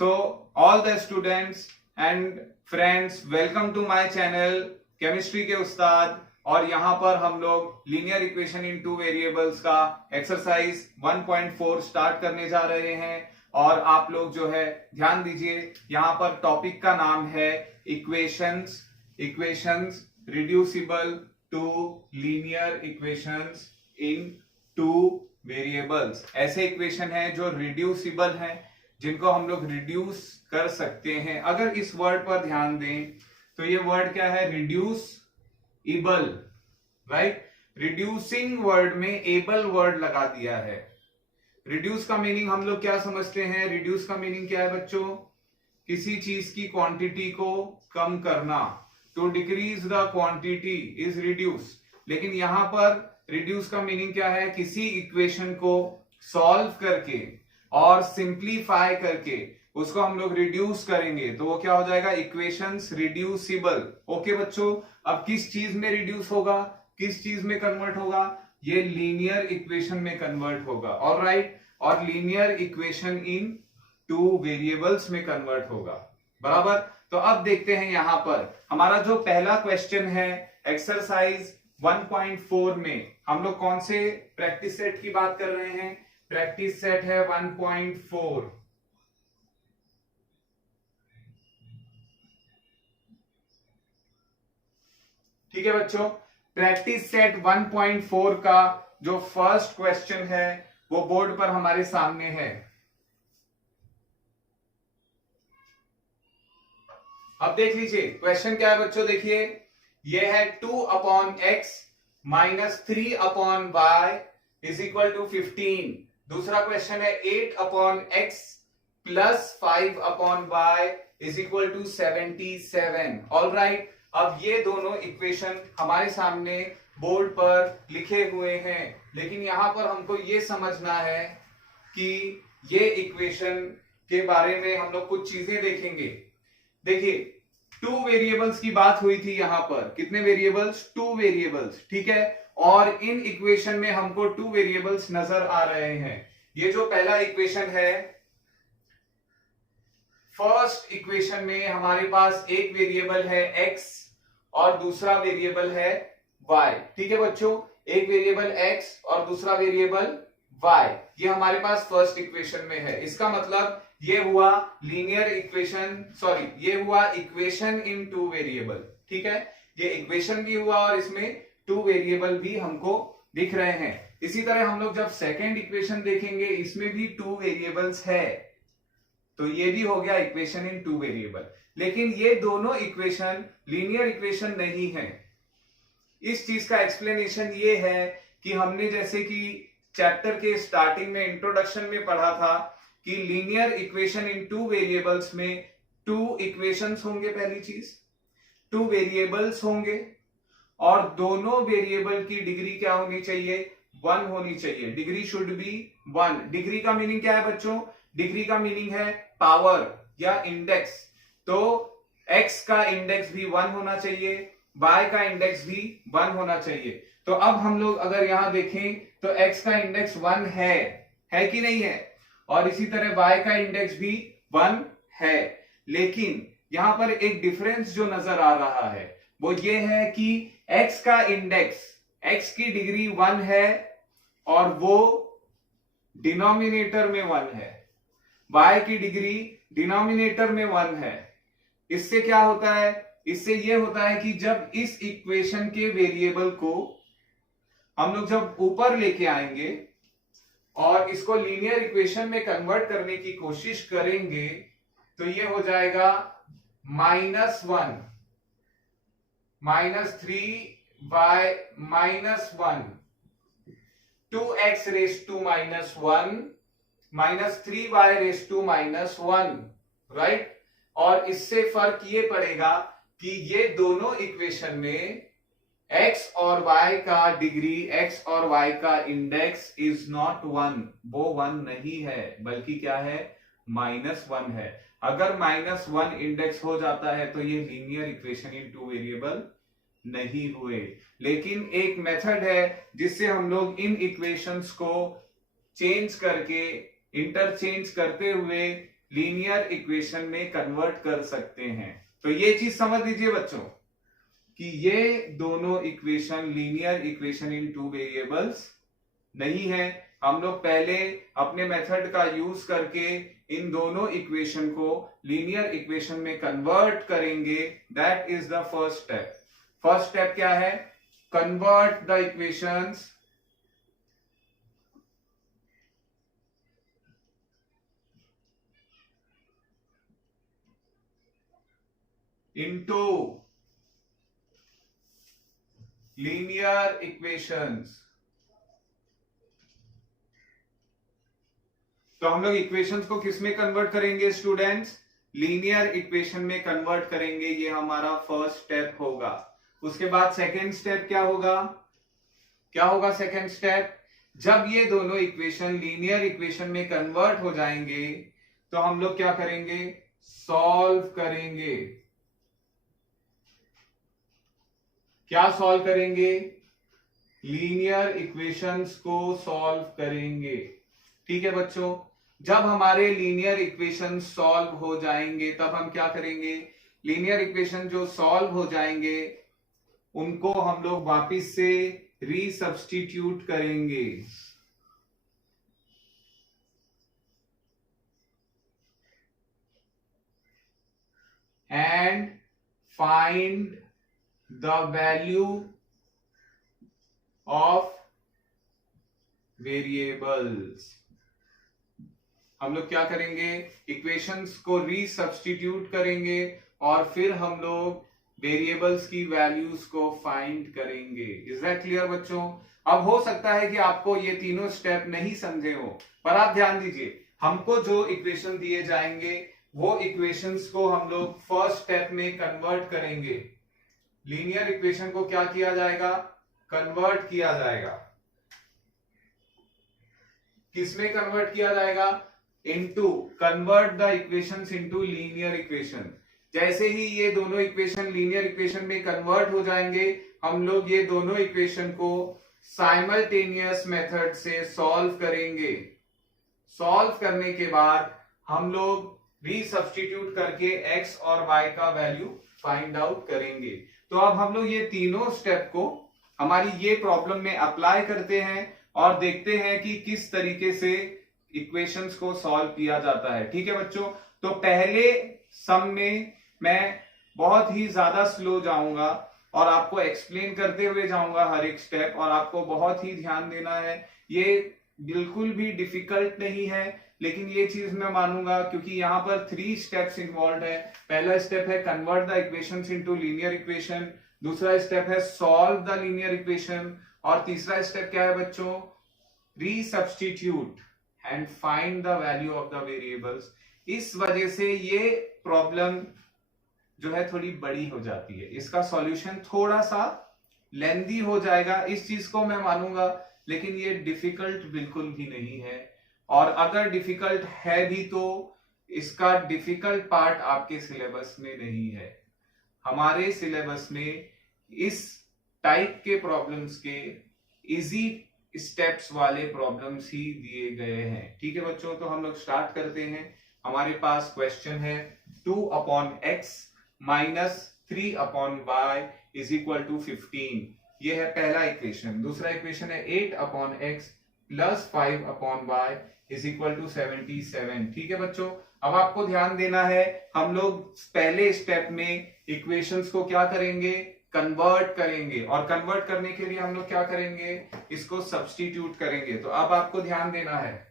So all the students and friends, welcome to my channel chemistry के उस्ताद। और यहाँ पर हम लोग linear equation in two variables का एक्सरसाइज 1.4 स्टार्ट करने जा रहे हैं। और आप लोग जो है ध्यान दीजिए, यहाँ पर टॉपिक का नाम है equations reducible to linear equations in two variables. ऐसे इक्वेशन है जो रिड्यूसिबल है, जिनको हम लोग रिड्यूस कर सकते हैं। अगर इस वर्ड पर ध्यान दें तो ये वर्ड क्या है? Reducible, right. रिड्यूसिंग वर्ड में एबल वर्ड लगा दिया है। रिड्यूस का मीनिंग हम लोग क्या समझते हैं? रिड्यूस का मीनिंग क्या है बच्चों? किसी चीज की क्वांटिटी को कम करना। To decrease the quantity is reduce. लेकिन यहां पर रिड्यूस का मीनिंग क्या है? किसी इक्वेशन को सॉल्व करके और सिंप्लीफाई करके उसको हम लोग रिड्यूस करेंगे तो वो क्या हो जाएगा? Equations reducible. ओके बच्चों, अब किस चीज में रिड्यूस होगा, किस चीज में कन्वर्ट होगा? ये लीनियर इक्वेशन में कन्वर्ट होगा। ऑलराइट, और linear equation in two variables में कन्वर्ट होगा। बराबर। तो अब देखते हैं यहां पर हमारा जो पहला क्वेश्चन है एक्सरसाइज 1.4 में हम लोग कौन से प्रैक्टिस सेट की बात कर रहे हैं? प्रैक्टिस सेट है 1.4। ठीक है बच्चों, प्रैक्टिस सेट 1.4 का जो फर्स्ट क्वेश्चन है वो बोर्ड पर हमारे सामने है। अब देख लीजिए क्वेश्चन क्या है बच्चों। देखिए, ये है 2/x minus 3/y is equal to 15। दूसरा क्वेश्चन है 8/x plus 5/y is equal to 77। All right, अब ये दोनों इक्वेशन हमारे सामने बोर्ड पर लिखे हुए हैं, लेकिन यहां पर हमको ये समझना है कि ये इक्वेशन के बारे में हम लोग कुछ चीजें देखेंगे। देखिए, टू वेरिएबल्स की बात हुई थी यहां पर। कितने वेरिएबल्स? टू वेरिएबल्स, ठीक है। और इन इक्वेशन में हमको टू वेरिएबल्स नजर आ रहे हैं। ये जो पहला इक्वेशन है, फर्स्ट इक्वेशन में हमारे पास एक वेरिएबल है x और दूसरा वेरिएबल है y। ठीक है बच्चों, एक वेरिएबल x और दूसरा वेरिएबल y, ये हमारे पास फर्स्ट इक्वेशन में है। इसका मतलब ये हुआ लीनियर इक्वेशन, सॉरी, ये हुआ इक्वेशन इन टू वेरिएबल। ठीक है, ये इक्वेशन भी हुआ और इसमें टू वेरिएबल भी हमको दिख रहे हैं। इसी तरह हम लोग जब सेकेंड इक्वेशन देखेंगे, इसमें भी टू वेरिएबल्स है, तो ये भी हो गया इक्वेशन इन टू वेरिएबल। लेकिन ये दोनों इक्वेशन लीनियर इक्वेशन नहीं है। इस चीज का एक्सप्लेनेशन ये है कि हमने जैसे कि चैप्टर के स्टार्टिंग में इंट्रोडक्शन में पढ़ा था कि linear equation in two variables में टू इक्वेशंस होंगे। पहली चीज, टू वेरिएबल्स होंगे और दोनों वेरिएबल की डिग्री क्या होनी चाहिए? 1 होनी चाहिए। Degree should be 1। डिग्री का मीनिंग क्या है बच्चों? डिग्री का मीनिंग है पावर या इंडेक्स। तो x का इंडेक्स भी 1 होना चाहिए, y का इंडेक्स भी 1 होना चाहिए। तो अब हम लोग अगर यहां देखें तो x का इंडेक्स 1 है कि नहीं है? और इसी तरह y का इंडेक्स भी 1 है। लेकिन यहां पर एक डिफरेंस जो नजर आ रहा है वो ये है कि x का इंडेक्स, x की डिग्री 1 है और वो डिनोमिनेटर में 1 है। y की डिग्री डिनोमिनेटर में 1 है। इससे क्या होता है? इससे ये होता है कि जब इस इक्वेशन के वेरिएबल को हम लोग जब ऊपर लेके आएंगे और इसको लीनियर इक्वेशन में कन्वर्ट करने की कोशिश करेंगे तो ये हो जाएगा -1 -3y -1 2x raise to -1 -3y raise to -1, right. और इससे फर्क ये पड़ेगा कि ये दोनों इक्वेशन में x और y का डिग्री, x और y का इंडेक्स इज नॉट 1, वो 1 नहीं है, बल्कि क्या है? -1 है। अगर -1 इंडेक्स हो जाता है तो ये linear equation in two variable नहीं हुए। लेकिन एक मेथड है जिससे हम लोग इन इक्वेशंस को चेंज करके, इंटरचेंज करते हुए लीनियर इक्वेशन में कन्वर्ट कर सकते हैं। तो ये चीज समझ लीजिए बच्चों कि ये दोनों equation linear equation in two variables नहीं है। हम लोग पहले अपने मेथड का यूज करके इन दोनों इक्वेशन को लीनियर इक्वेशन में कन्वर्ट करेंगे। That is the first step. First step क्या है? Convert the equations into linear equations. तो हम लोग इक्वेशंस को किस में कन्वर्ट करेंगे स्टूडेंट्स? लीनियर इक्वेशन में कन्वर्ट करेंगे। ये हमारा फर्स्ट स्टेप होगा। उसके बाद सेकेंड स्टेप क्या होगा? क्या होगा सेकेंड स्टेप? जब ये दोनों इक्वेशन लीनियर इक्वेशन में कन्वर्ट हो जाएंगे तो हम लोग क्या करेंगे? सॉल्व करेंगे। क्या सॉल्व करेंगे? लीनियर इक्वेशंस को सॉल्व करेंगे। ठीक है बच्चों, जब हमारे लीनियर इक्वेशन सॉल्व हो जाएंगे तब हम क्या करेंगे? लीनियर इक्वेशन जो सॉल्व हो जाएंगे उनको हम लोग वापिस से रीसब्स्टिट्यूट करेंगे। And find the value of variables. हम लोग क्या करेंगे? इक्वेशंस को रीसब्स्टिट्यूट करेंगे और फिर हम लोग वेरिएबल्स की वैल्यूज को फाइंड करेंगे। इज दैट क्लियर बच्चों? अब हो सकता है कि आपको ये तीनों स्टेप नहीं समझे हो, पर आप ध्यान दीजिए, हमको जो इक्वेशन दिए जाएंगे वो इक्वेशंस को हम लोग फर्स्ट स्टेप में कन्वर्ट करेंगे। लीनियर इक्वेशन को क्या किया जाएगा? कन्वर्ट किया जाएगा। किसमें कन्वर्ट किया जाएगा? Into, convert the equations into linear equation. जैसे ही ये दोनों इक्वेशन लीनियर इक्वेशन में कन्वर्ट हो जाएंगे हम लोग ये दोनों इक्वेशन को साइमल्टेनियस मेथड से सॉल्व करेंगे। सॉल्व करने के बाद हम लोग रीसब्स्टिट्यूट करके x और y का वैल्यू फाइंड आउट करेंगे। तो अब हम लोग ये तीनों स्टेप को हमारी ये प्रॉब्लम में अप्लाई करते हैं और देखते हैं कि किस तरीके से इक्वेशंस को सॉल्व किया जाता है। ठीक है बच्चों, तो पहले सम में मैं बहुत ही ज्यादा स्लो जाऊंगा और आपको एक्सप्लेन करते हुए जाऊंगा हर एक स्टेप, और आपको बहुत ही ध्यान देना है। ये बिल्कुल भी डिफिकल्ट नहीं है, लेकिन ये चीज मैं मानूंगा क्योंकि यहाँ पर 3 स्टेप्स इन्वॉल्व है। पहला स्टेप है convert the equations into linear equation, दूसरा स्टेप है सॉल्व द लीनियर इक्वेशन, और तीसरा स्टेप क्या है बच्चों? Resubstitute and find the value of the variables. इस वजह से ये प्रॉब्लम जो है थोड़ी बड़ी हो जाती है, इसका सॉल्यूशन थोड़ा सा लेंदी हो जाएगा, इस चीज को मैं मानूंगा, लेकिन ये डिफिकल्ट बिल्कुल भी नहीं है। और अगर डिफिकल्ट है भी तो इसका डिफिकल्ट पार्ट आपके सिलेबस में नहीं है। हमारे सिलेबस में इस टाइप के प्रॉब्लम्स के इजी स्टेप्स वाले प्रॉब्लम्स ही दिए गए हैं। ठीक है बच्चों, तो हम लोग स्टार्ट करते हैं। हमारे पास क्वेश्चन है 2/x minus 3/y is equal to 15। ये है पहला इक्वेशन। दूसरा इक्वेशन है 8/x plus 5/y is equal to 77। ठीक है बच्चों, अब आपको ध्यान देना है, हम लोग पहले स्टेप में इक्वेशंस को क्या करेंगे? कन्वर्ट करेंगे, और कन्वर्ट करने के लिए हम लोग क्या करेंगे? इसको सब्स्टिट्यूट करेंगे। तो अब आपको ध्यान देना है,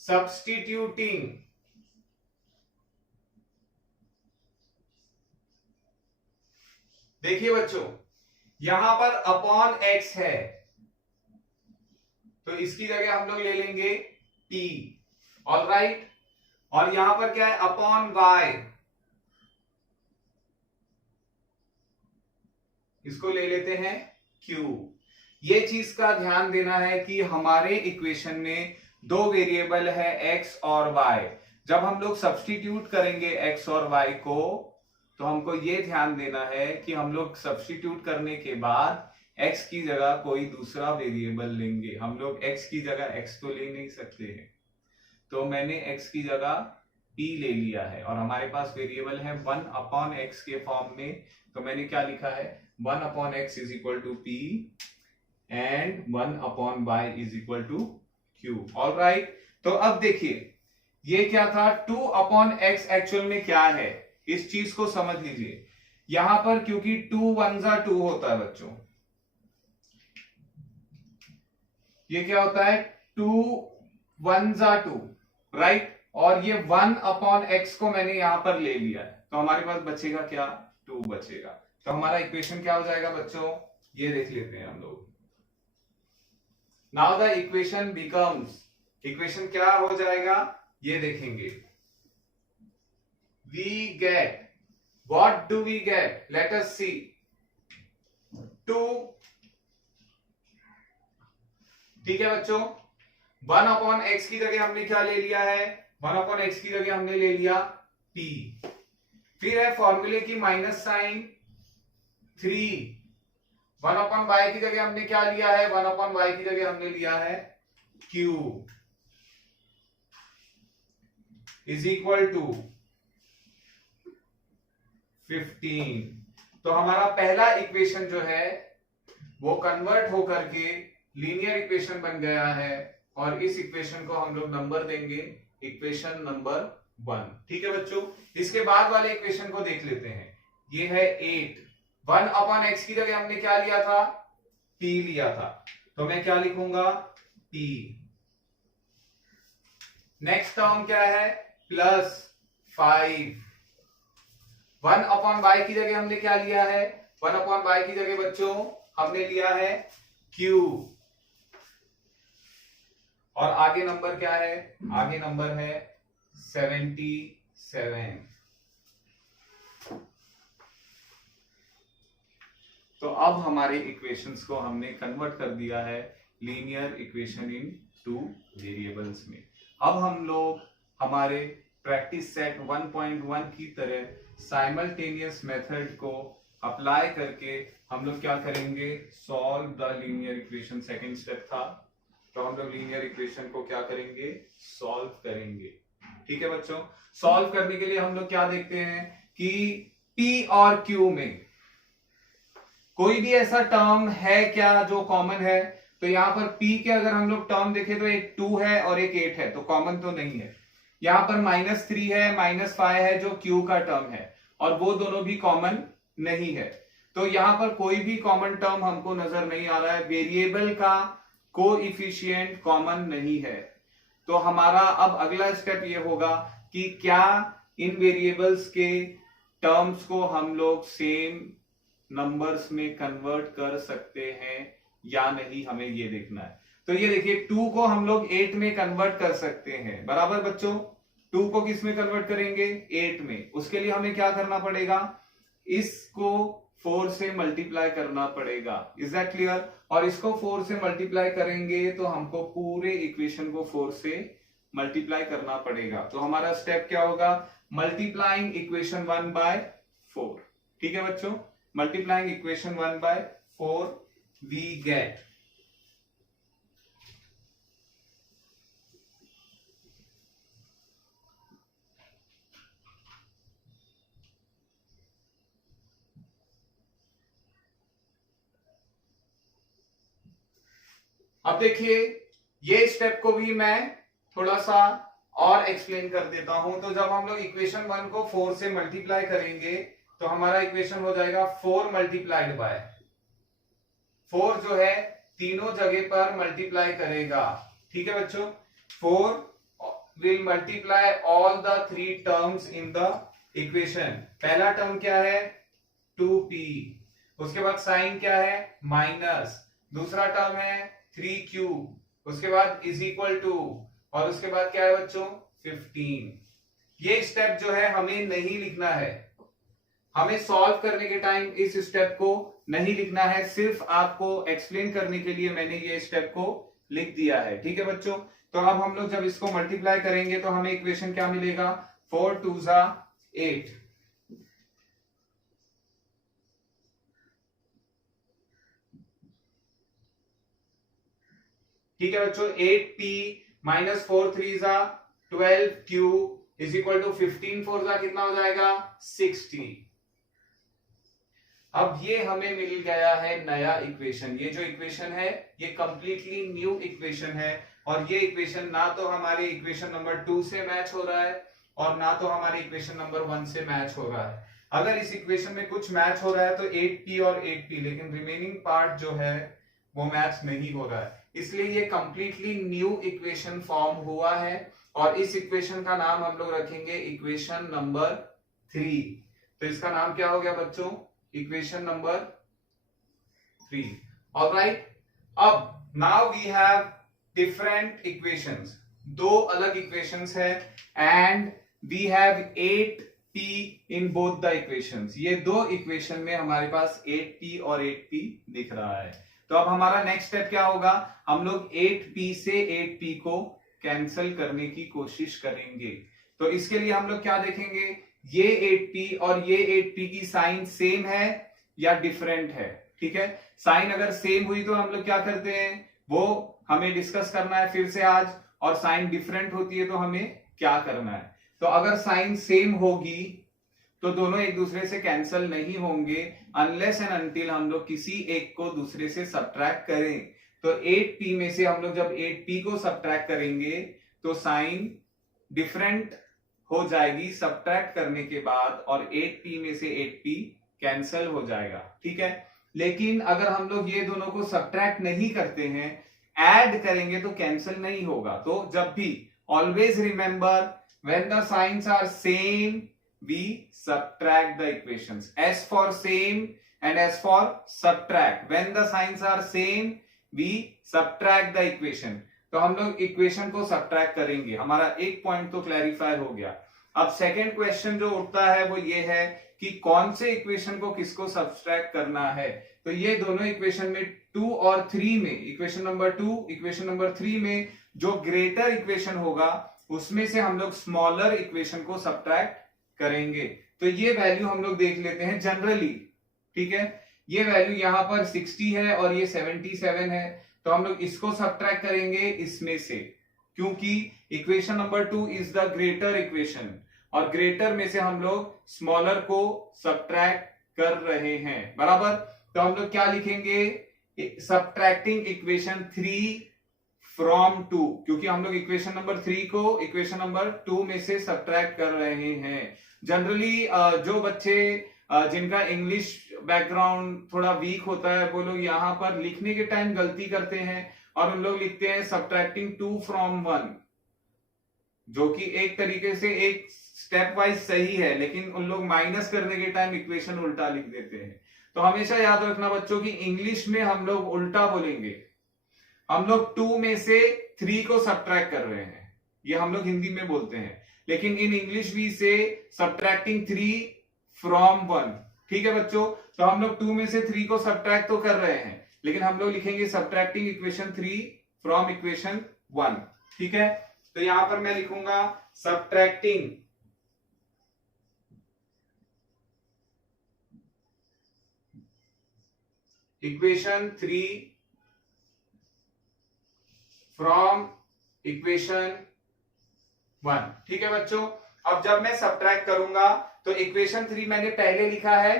सब्स्टिट्यूटिंग। देखिए बच्चों, यहां पर अपॉन x है तो इसकी जगह हम लोग ले लेंगे t, ऑलराइट। और यहां पर क्या है? अपॉन y, इसको ले लेते हैं q। ये चीज का ध्यान देना है कि हमारे इक्वेशन में 2 वेरिएबल है x और y। जब हम लोग सब्स्टिट्यूट करेंगे x और y को, तो हमको ये ध्यान देना है कि हम लोग सब्स्टिट्यूट करने के बाद x की जगह कोई दूसरा वेरिएबल लेंगे। हम लोग x की जगह x तो ले नहीं सकते हैं, तो मैंने x की जगह p ले लिया है और हमारे पास वेरिएबल है 1/x के फॉर्म में। तो मैंने क्या लिखा है, 1/x is equal to p and 1/y is equal to q। All right, तो अब देखिए ये क्या था, 2/x एक्चुअल में क्या है, इस चीज को समझ लीजिए। यहां पर क्योंकि 2 1 2 होता है बच्चों, ये क्या होता है, 2 1 2, राइट, और ये 1/x को मैंने यहां पर ले लिया है, तो हमारे पास बचेगा क्या, 2 बचेगा। तो हमारा इक्वेशन क्या हो जाएगा बच्चों, ये देख लेते हैं हम लोग। Now the equation becomes, equation क्या हो जाएगा ये देखेंगे। We get, what do we get, let us see, 2, ठीक है बच्चों, 1/x की जगह हमने क्या ले लिया है, 1/x की जगह हमने ले लिया p, फिर है फॉर्मूले की माइनस साइन 3, 1/y की जगह हमने क्या लिया है, 1/y की जगह हमने लिया है q इज इक्वल टू 15। तो हमारा पहला इक्वेशन जो है वो कन्वर्ट होकर के लीनियर इक्वेशन बन गया है, और इस इक्वेशन को हम लोग नंबर देंगे इक्वेशन नंबर 1। ठीक है बच्चों, इसके बाद वाले इक्वेशन को देख लेते हैं। ये है 8, 1/x की जगह हमने क्या लिया था, p लिया था, तो मैं क्या लिखूंगा, p। नेक्स्ट टर्म क्या है, +5, 1/y की जगह हमने क्या लिया है, 1/y की जगह बच्चों हमने लिया है q, और आगे नंबर क्या है, आगे नंबर है 77। तो अब हमारे इक्वेशंस को हमने कन्वर्ट कर दिया है लीनियर इक्वेशन इन 2 वेरिएबल्स में। अब हम लोग हमारे प्रैक्टिस सेट 1.1 की तरह साइमल्टेनियस मेथड को अप्लाई करके हम लोग क्या करेंगे, solve the linear equation. Second step था, तो हम लोग लीनियर इक्वेशन को क्या करेंगे, सॉल्व करेंगे। ठीक है बच्चों, सॉल्व करने के लिए हम लोग क्या देखते हैं कि P और Q में कोई भी ऐसा टर्म है क्या जो कॉमन है। तो यहां पर P के अगर हम लोग टर्म देखें तो एक 2 है और एक 8 है, तो कॉमन तो नहीं है। यहां पर -3 है, -5 है जो Q का टर्म है, और वो दोनों भी कॉमन नहीं है। तो यहां पर कोई भी कॉमन टर्म हमको नजर नहीं आ रहा है, वेरिएबल का कोएफिशिएंट कॉमन नहीं है। तो हमारा अब अगला स्टेप ये होगा कि क्या इन वेरिएबल्स के टर्म्स को हम लोग सेम नंबर्स में कन्वर्ट कर सकते हैं या नहीं, हमें ये देखना है। तो ये देखिए 2 को हम लोग 8 में कन्वर्ट कर सकते हैं, बराबर बच्चों। 2 को किस में कन्वर्ट करेंगे, 8 में। उसके लिए हमें क्या करना पड़ेगा, इसको 4 से मल्टीप्लाई करना पड़ेगा। Is that clear? और इसको 4 से मल्टीप्लाई करेंगे तो हमको पूरे इक्वेशन को 4 से मल्टीप्लाई करना पड़ेगा। तो हमारा स्टेप क्या होगा, मल्टीप्लाइंग इक्वेशन 1 बाय 4। ठीक है बच्चों, multiplying equation 1 by 4 we get अब देखिए ये स्टेप को भी मैं थोड़ा सा और एक्सप्लेन कर देता हूं। तो जब हम लोग इक्वेशन 1 को 4 से मल्टीप्लाई करेंगे तो हमारा इक्वेशन हो जाएगा 4 मल्टीप्लाइड बाय 4, जो है तीनों जगह पर मल्टीप्लाई करेगा। ठीक है बच्चों, 4 will multiply all the 3 terms in the equation. पहला टर्म क्या है, 2p, उसके बाद साइन क्या है, माइनस, दूसरा टर्म है 3q, उसके बाद इज इक्वल टू, और उसके बाद क्या है बच्चों, 15। ये स्टेप जो है हमें नहीं लिखना है, हमें सॉल्व करने के टाइम इस स्टेप को नहीं लिखना है, सिर्फ आपको एक्सप्लेन करने के लिए मैंने ये स्टेप को लिख दिया है। ठीक है बच्चों, तो अब हम लोग जब इसको मल्टीप्लाई करेंगे तो हमें इक्वेशन क्या मिलेगा, 4 2 8, ठीक है बच्चों, 8p माइनस 4 3 जा 12q इज इक्वल टू 15 4 जा कितना हो जाएगा 60। अब ये हमें मिल गया है नया इक्वेशन। ये जो इक्वेशन है ये कंप्लीटली न्यू इक्वेशन है, और ये इक्वेशन ना तो हमारे इक्वेशन नंबर 2 से मैच हो रहा है और ना तो हमारे इक्वेशन नंबर 1 से मैच हो रहा है। अगर इस इक्वेशन में कुछ मैच हो रहा है तो 8p और 8p, लेकिन रिमेनिंग पार्ट जो है वो मैच नहीं हो रहा है, इसलिए ये कंप्लीटली न्यू इक्वेशन फॉर्म हुआ है। और इस इक्वेशन का नाम हम लोग रखेंगे इक्वेशन नंबर 3। तो इसका नाम क्या हो गया बच्चों, इक्वेशन नंबर 3। ऑलराइट, अब now we have different equations, दो अलग इक्वेशंस है, and we have 8p in both the equations. ये दो इक्वेशन में हमारे पास 8p और 8p दिख रहा है। तो अब हमारा नेक्स्ट स्टेप क्या होगा, हम लोग 8p से 8p को कैंसिल करने की कोशिश करेंगे। तो इसके लिए हम लोग क्या देखेंगे, ये 8p और ये 8p की साइन सेम है या डिफरेंट है। ठीक है, साइन अगर सेम हुई तो हम लोग क्या करते हैं वो हमें डिस्कस करना है फिर से आज, और साइन डिफरेंट होती है तो हमें क्या करना है। तो अगर साइन सेम होगी तो दोनों एक दूसरे से कैंसिल नहीं होंगे अनलेस एंड अनटिल हम लोग किसी एक को दूसरे से सब्ट्रैक्ट करें। तो 8p में से हम लोग जब 8p को सब्ट्रैक्ट करेंगे तो साइन डिफरेंट हो जाएगी सब्ट्रैक्ट करने के बाद, और 8p में से 8p कैंसिल हो जाएगा। ठीक है, लेकिन अगर हम लोग ये दोनों को सब्ट्रैक्ट नहीं करते हैं, ऐड करेंगे तो कैंसिल नहीं होगा। तो जब भी always remember when the signs are same we subtract the equations. S for same and S for subtract, when the signs are same we subtract the equation. तो हम लोग इक्वेशन को सब्ट्रैक्ट करेंगे। हमारा एक पॉइंट तो क्लैरिफाई हो गया। अब सेकंड क्वेश्चन जो उठता है वो ये है कि कौन से इक्वेशन को किसको सब्ट्रैक्ट करना है। तो ये दोनों इक्वेशन में 2 और 3 में, इक्वेशन नंबर 2 इक्वेशन नंबर 3 में जो ग्रेटर इक्वेशन होगा उसमें से हम लोग स्मॉलर इक्वेशन को सब्ट्रैक्ट करेंगे। तो ये वैल्यू हम लोग देख लेते हैं जनरली। ठीक है, ये वैल्यू यहां पर 60 है और ये 77 है, तो हम लोग इसको सब्ट्रैक्ट करेंगे इसमें से, क्योंकि equation number 2 is the greater equation, और ग्रेटर में से हम लोग स्मॉलर को सब्ट्रैक्ट कर रहे हैं। बराबर, तो हम लोग क्या लिखेंगे, सब्ट्रैक्टिंग इक्वेशन 3 फ्रॉम 2, क्योंकि हम लोग इक्वेशन नंबर 3 को इक्वेशन नंबर 2 में से सब्ट्रैक्ट कर रहे हैं। जनरली जो बच्चे जिनका इंग्लिश बैकग्राउंड थोड़ा वीक होता है वो लोग यहाँ पर लिखने के टाइम गलती करते हैं और उन लोग लिखते हैं सब्ट्रैक्टिंग 2 फ्रॉम 1, जो कि एक तरीके से एक स्टेप वाइज सही है, लेकिन उन लोग माइनस करने के टाइम इक्वेशन उल्टा लिख देते हैं। तो हमेशा याद रखना बच्चों की इंग्लिश में हम लोग उल्टा बोलेंगे। हम लोग 2 में से 3 को सब्ट्रैक्ट कर रहे हैं, ये हम लोग हिंदी में बोलते हैं, लेकिन इन इंग्लिश वी से सब्ट्रैक्टिंग 3 फ्रॉम 1। ठीक है बच्चों, तो हम लोग 2 में से 3 को सब्ट्रैक्ट तो कर रहे हैं, लेकिन हम लोग लिखेंगे सब्ट्रैक्टिंग इक्वेशन 3 फ्रॉम इक्वेशन 1। ठीक है, तो यहां पर मैं लिखूंगा सब्ट्रैक्टिंग इक्वेशन 3 फ्रॉम इक्वेशन 1। ठीक है बच्चों, अब जब मैं सब्ट्रैक्ट करूंगा तो इक्वेशन 3 मैंने पहले लिखा है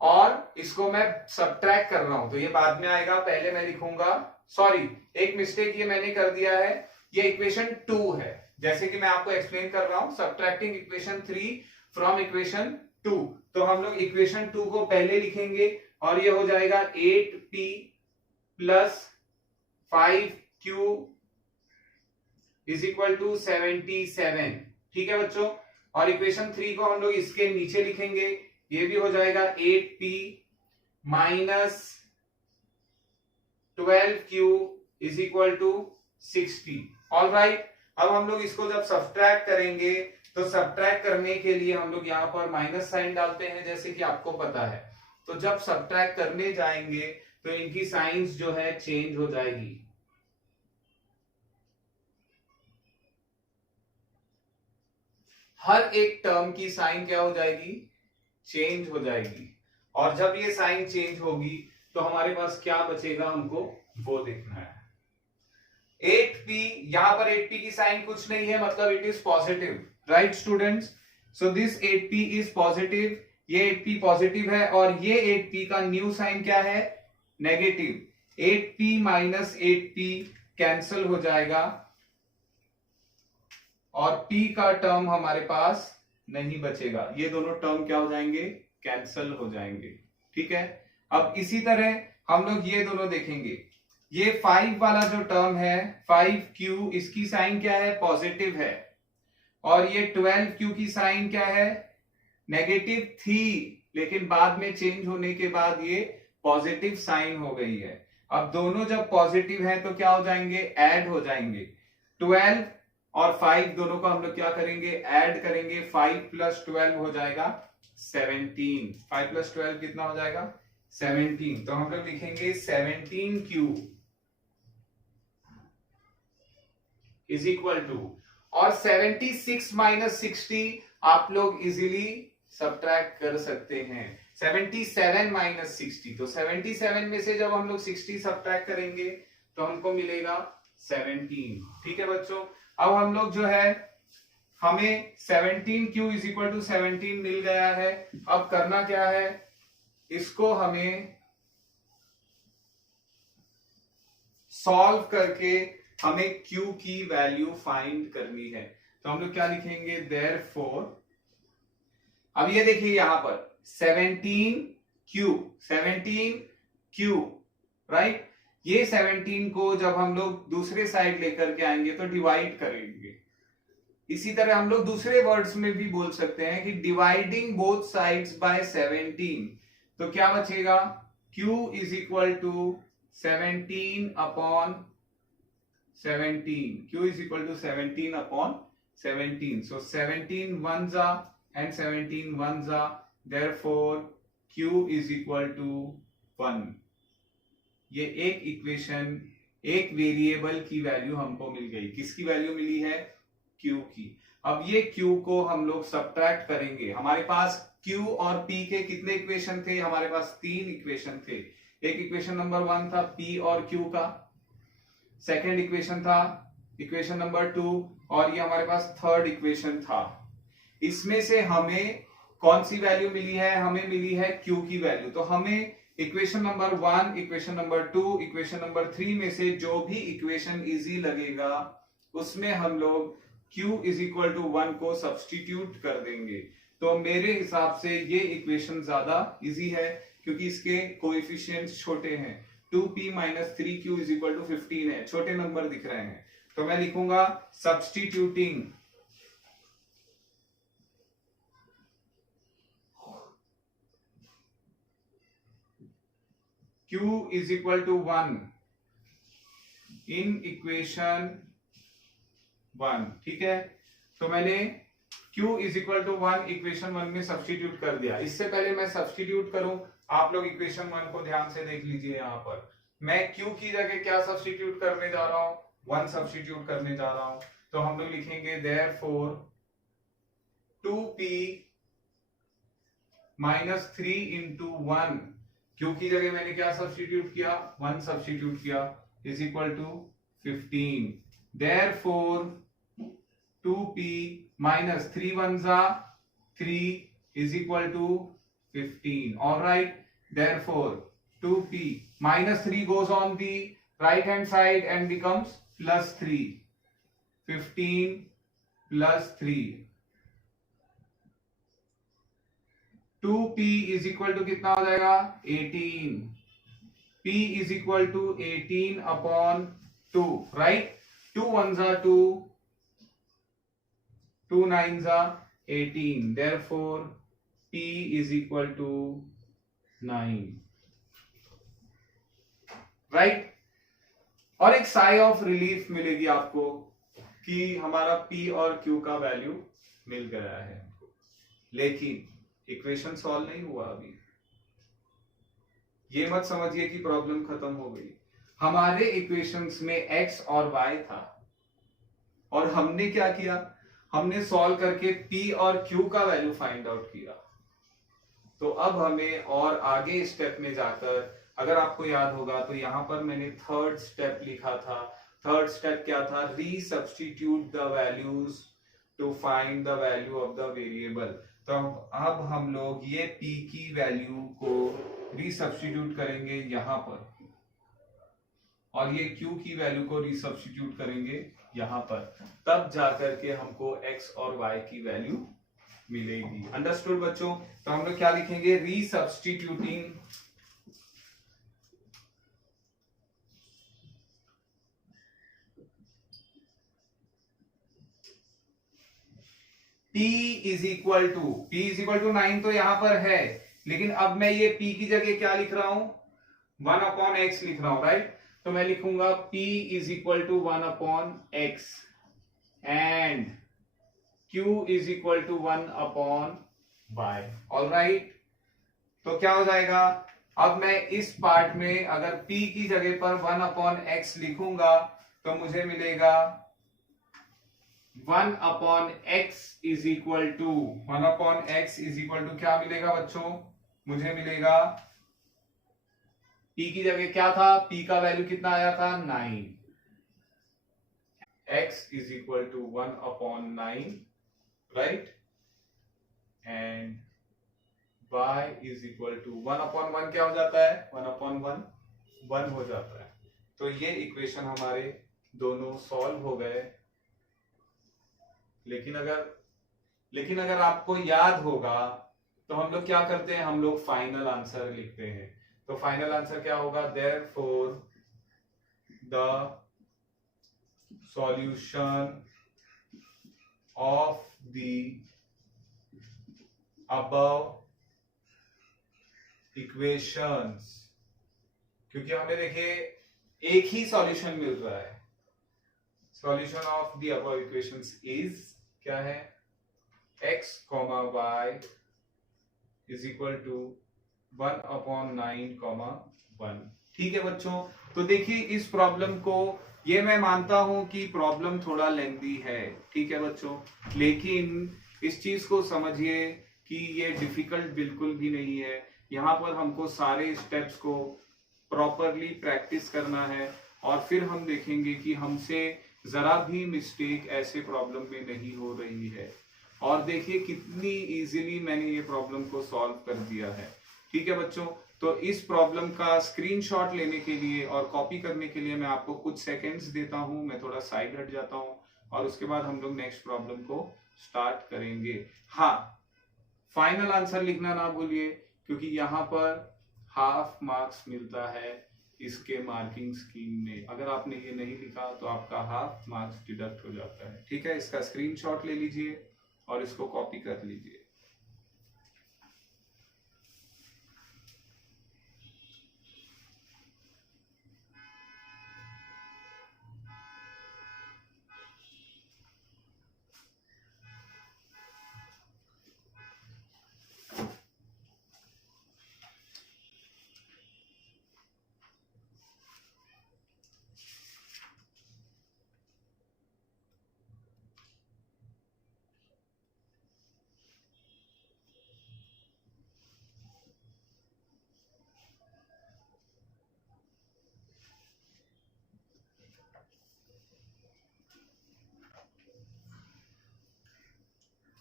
और इसको मैं सब्ट्रैक्ट कर रहा हूं, तो ये बाद में आएगा, पहले मैं लिखूंगा, सॉरी एक मिस्टेक ये मैंने कर दिया है, ये इक्वेशन 2 है, जैसे कि मैं आपको एक्सप्लेन कर रहा हूं, सब्ट्रैक्टिंग इक्वेशन 3 फ्रॉम इक्वेशन 2। तो हम लोग इक्वेशन 2 को पहले लिखेंगे और ये हो जाएगा 8p plus 5q is equal to 77। ठीक है बच्चों, और इक्वेशन 3 को हम लोग इसके नीचे लिखेंगे, ये भी हो जाएगा 8p minus 12q is equal to 60। All right, अब हम लोग इसको जब सब्ट्रैक्ट करेंगे तो सब्ट्रैक्ट करने के लिए हम लोग यहाँ पर माइनस साइन डालते हैं, जैसे कि आपको पता है। तो जब सब्ट्रैक्ट करने जाएंगे तो इनकी साइंस जो है चेंज हो जाएगी। हर एक टर्म की साइन क्या हो जाएगी, चेंज हो जाएगी, और जब ये साइन चेंज होगी तो हमारे पास क्या बचेगा हमको वो देखना है। 8p, यहां पर 8p की साइन कुछ नहीं है, मतलब it is positive, right students. So this 8p is positive, ये 8p पॉजिटिव है, और ये 8p का न्यू साइन क्या है, negative. 8p minus 8p cancel हो जाएगा, और p का टर्म हमारे पास नहीं बचेगा, ये दोनों टर्म क्या हो जाएंगे, कैंसल हो जाएंगे, ठीक है। अब इसी तरह हम लोग ये दोनों देखेंगे, ये 5 वाला जो टर्म है 5q, इसकी साइन क्या है, पॉजिटिव है, और ये 12q की साइन क्या है, नेगेटिव थी, लेकिन बाद में चेंज होने के बाद ये पॉजिटिव साइन हो गई है। अब दोनों जब पॉजिटिव है तो क्या हो जाएंगे, ऐड हो जाएंगे। 12 और 5 दोनों को हम लोग क्या करेंगे, ऐड करेंगे। 5 प्लस 12 हो जाएगा 17, 5 प्लस 12 कितना हो जाएगा, 17। तो हम लोग लिखेंगे 17q इज इक्वल टू, और 76 माइनस 60 आप लोग इजीली सब्ट्रैक्ट कर सकते हैं, 77 माइनस 60, तो 77 में से जब हम लोग 60 सब्ट्रैक्ट करेंगे तो हमको मिलेगा 17, ठीक है बच्चों। अब हम लोग जो है, हमें 17q इज इक्वल टू 17 मिल गया है। अब करना क्या है, इसको हमें सॉल्व करके हमें q की वैल्यू फाइंड करनी है। तो हम लोग क्या लिखेंगे, देयरफॉर, अब ये देखिए यहां पर 17q, राइट। ये 17 को जब हम लोग दूसरे साइड लेकर के आएंगे तो डिवाइड करेंगे। इसी तरह हम लोग दूसरे वर्ड्स में भी बोल सकते हैं कि डिवाइडिंग बोथ साइड्स बाय 17, तो क्या बचेगा, q is equal to 17 upon 17, q is equal to 17 upon 17, so 17 1s and 17 1s, therefore q is equal to 1। ये एक इक्वेशन, एक वेरिएबल की वैल्यू हमको मिल गई। किसकी वैल्यू मिली है, q की। अब ये q को हम लोग सब्ट्रैक्ट करेंगे। हमारे पास q और p के कितने इक्वेशन थे, हमारे पास 3 इक्वेशन थे। एक इक्वेशन नंबर 1 था p और q का, सेकेंड इक्वेशन था इक्वेशन नंबर 2, और ये हमारे पास थर्ड इक्वेशन था। इसमें से हमें कौन सी वैल्यू मिली है, हमें मिली है q की वैल्यू। तो हमें equation number 1, equation number 2, equation number 3 में से जो भी इक्वेशन इजी लगेगा उसमें हम लोग q इज इक्वल टू 1 को सब्सटीट्यूट कर देंगे। तो मेरे हिसाब से ये इक्वेशन ज्यादा इजी है, क्योंकि इसके कोएफिशिएंट्स छोटे हैं। 2p minus 3q is equal to 15 है, छोटे नंबर दिख रहे हैं। तो मैं लिखूंगा substituting q is equal to 1 in equation 1, ठीक है। तो मैंने q is equal to 1 equation 1 में सब्सटीट्यूट कर दिया। इससे पहले मैं सब्सटीट्यूट करूं, आप लोग इक्वेशन 1 को ध्यान से देख लीजिए। यहां पर मैं q की जगह क्या सब्सटीट्यूट करने जा रहा हूं, 1 सब्सटीट्यूट करने जा रहा हूं। तो हम लोग लिखेंगे therefore 2p minus 3 into 1, q की जगह मैंने क्या सब्सटीट्यूट किया, 1 सब्सटीट्यूट किया, is equal to 15। Therefore 2p minus 3 1s 3 is equal to 15। All right, therefore 2p minus 3 goes on the right hand side and becomes plus 3, 15 plus 3, 2p is equal to कितना हो जाएगा, 18, p is equal to 18 upon 2, right, 2 1s are 2, 2 9s are 18, therefore p is equal to 9, right. और एक sigh of relief मिलेगी आपको कि हमारा p और q का वैल्यू मिल गया है, लेकिन इक्वेशन सॉल्व नहीं हुआ अभी। ये मत समझिए कि प्रॉब्लम खत्म हो गई। हमारे इक्वेशंस में x और y था, और हमने क्या किया, हमने सॉल्व करके p और q का वैल्यू फाइंड आउट किया। तो अब हमें और आगे स्टेप में जाकर, अगर आपको याद होगा तो यहां पर मैंने थर्ड स्टेप लिखा था, थर्ड स्टेप क्या था, resubstitute the values to find the value of the variable. तो अब हम लोग ये p की वैल्यू को रीसब्स्टिट्यूट करेंगे यहां पर, और ये q की वैल्यू को रीसब्स्टिट्यूट करेंगे यहां पर, तब जाकर के हमको x और y की वैल्यू मिलेगी। अंडरस्टूड बच्चों? तो हम लोग क्या लिखेंगे, resubstituting p is equal to 9 तो यहां पर है, लेकिन अब मैं ये p की जगह क्या लिख रहा हूं, 1/x लिख रहा हूं, राइट? तो मैं लिखूंगा p is equal to 1/x and q is equal to 1/y। All right, तो क्या हो जाएगा, अब मैं इस पार्ट में अगर p की जगह पर 1/x लिखूंगा तो मुझे मिलेगा 1/x is equal to 1/x is equal to क्या मिलेगा बच्चों, मुझे मिलेगा p की जगह क्या था, p का वैल्यू कितना आया था, 9, x is equal to 1/9, right, and y is equal to 1/1 क्या हो जाता है, 1/1 1 हो जाता है। तो ये इक्वेशन हमारे दोनों सॉल्व हो गए। लेकिन अगर आपको याद होगा तो हम लोग क्या करते हैं, हम लोग फाइनल आंसर लिखते हैं। तो फाइनल आंसर क्या होगा, therefore the solution of the above equations, क्योंकि हमें देखिए एक ही सॉल्यूशन मिल रहा है, solution of the above equations is क्या है, x, y is equal to 1/9, 1। ठीक है बच्चों, तो देखिए इस प्रॉब्लम को, ये मैं मानता हूं कि प्रॉब्लम थोड़ा लेंथी है, ठीक है बच्चों, लेकिन इस चीज को समझिए कि ये डिफिकल्ट बिल्कुल भी नहीं है। यहाँ पर हमको सारे स्टेप्स को प्रॉपरली प्रैक्टिस करना है और फिर हम देखेंगे कि हमसे जरा भी मिस्टेक ऐसे प्रॉब्लम में नहीं हो रही है। और देखिए कितनी इजीली मैंने ये प्रॉब्लम को सॉल्व कर दिया है। ठीक है बच्चों, तो इस प्रॉब्लम का स्क्रीनशॉट लेने के लिए और कॉपी करने के लिए मैं आपको कुछ सेकंड्स देता हूं, मैं थोड़ा साइड हट जाता हूं और उसके बाद हम लोग नेक्स्ट प्रॉब्लम को स्टार्ट करेंगे। हाँ, फाइनल आंसर लिखना ना भूलिए, क्योंकि यहाँ पर हाफ मार्क्स मिलता है इसके मार्किंग स्कीम में। अगर आपने ये नहीं लिखा तो आपका हाफ मार्क्स डिडक्ट हो जाता है। ठीक है, इसका स्क्रीनशॉट ले लीजिए और इसको कॉपी कर लीजिए।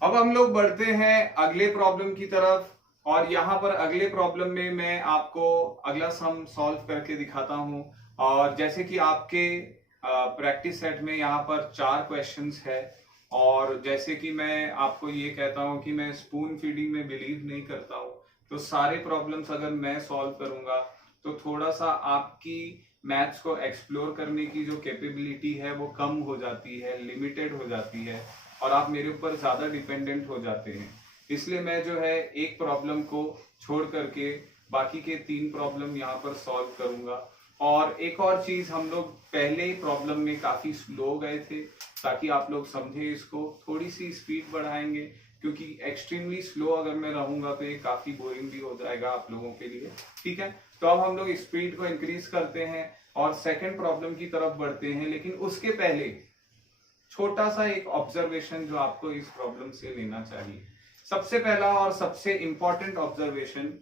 अब हम लोग बढ़ते हैं अगले प्रॉब्लम की तरफ, और यहाँ पर अगले प्रॉब्लम में मैं आपको अगला सम सॉल्व करके दिखाता हूँ। और जैसे कि आपके प्रैक्टिस सेट में यहाँ पर 4 क्वेश्चंस है, और जैसे कि मैं आपको ये कहता हूँ कि मैं स्पून फीडिंग में बिलीव नहीं करता हूँ, तो सारे प्रॉब्लम्स अगर मैं सॉल्व करूंगा तो थोड़ा सा आपकी मैथ्स को एक्सप्लोर करने की जो कैपेबिलिटी है वो कम हो जाती है, लिमिटेड हो जाती है, और आप मेरे ऊपर ज्यादा डिपेंडेंट हो जाते हैं। इसलिए मैं जो है एक प्रॉब्लम को छोड़ करके बाकी के 3 प्रॉब्लम यहाँ पर सॉल्व करूंगा। और एक और चीज, हम लोग पहले प्रॉब्लम में काफी स्लो गए थे, ताकि आप लोग समझे इसको, थोड़ी सी स्पीड बढ़ाएंगे, क्योंकि एक्सट्रीमली स्लो अगर मैं रहूंगा तो ये काफी बोरिंग भी हो जाएगा आप लोगों के लिए। ठीक है, तो अब हम लोग स्पीड को इंक्रीज करते हैं और सेकंड प्रॉब्लम की तरफ बढ़ते हैं। लेकिन उसके पहले छोटा सा एक ऑब्जर्वेशन जो आपको इस प्रॉब्लम से लेना चाहिए। सबसे पहला और सबसे इंपॉर्टेंट ऑब्जर्वेशन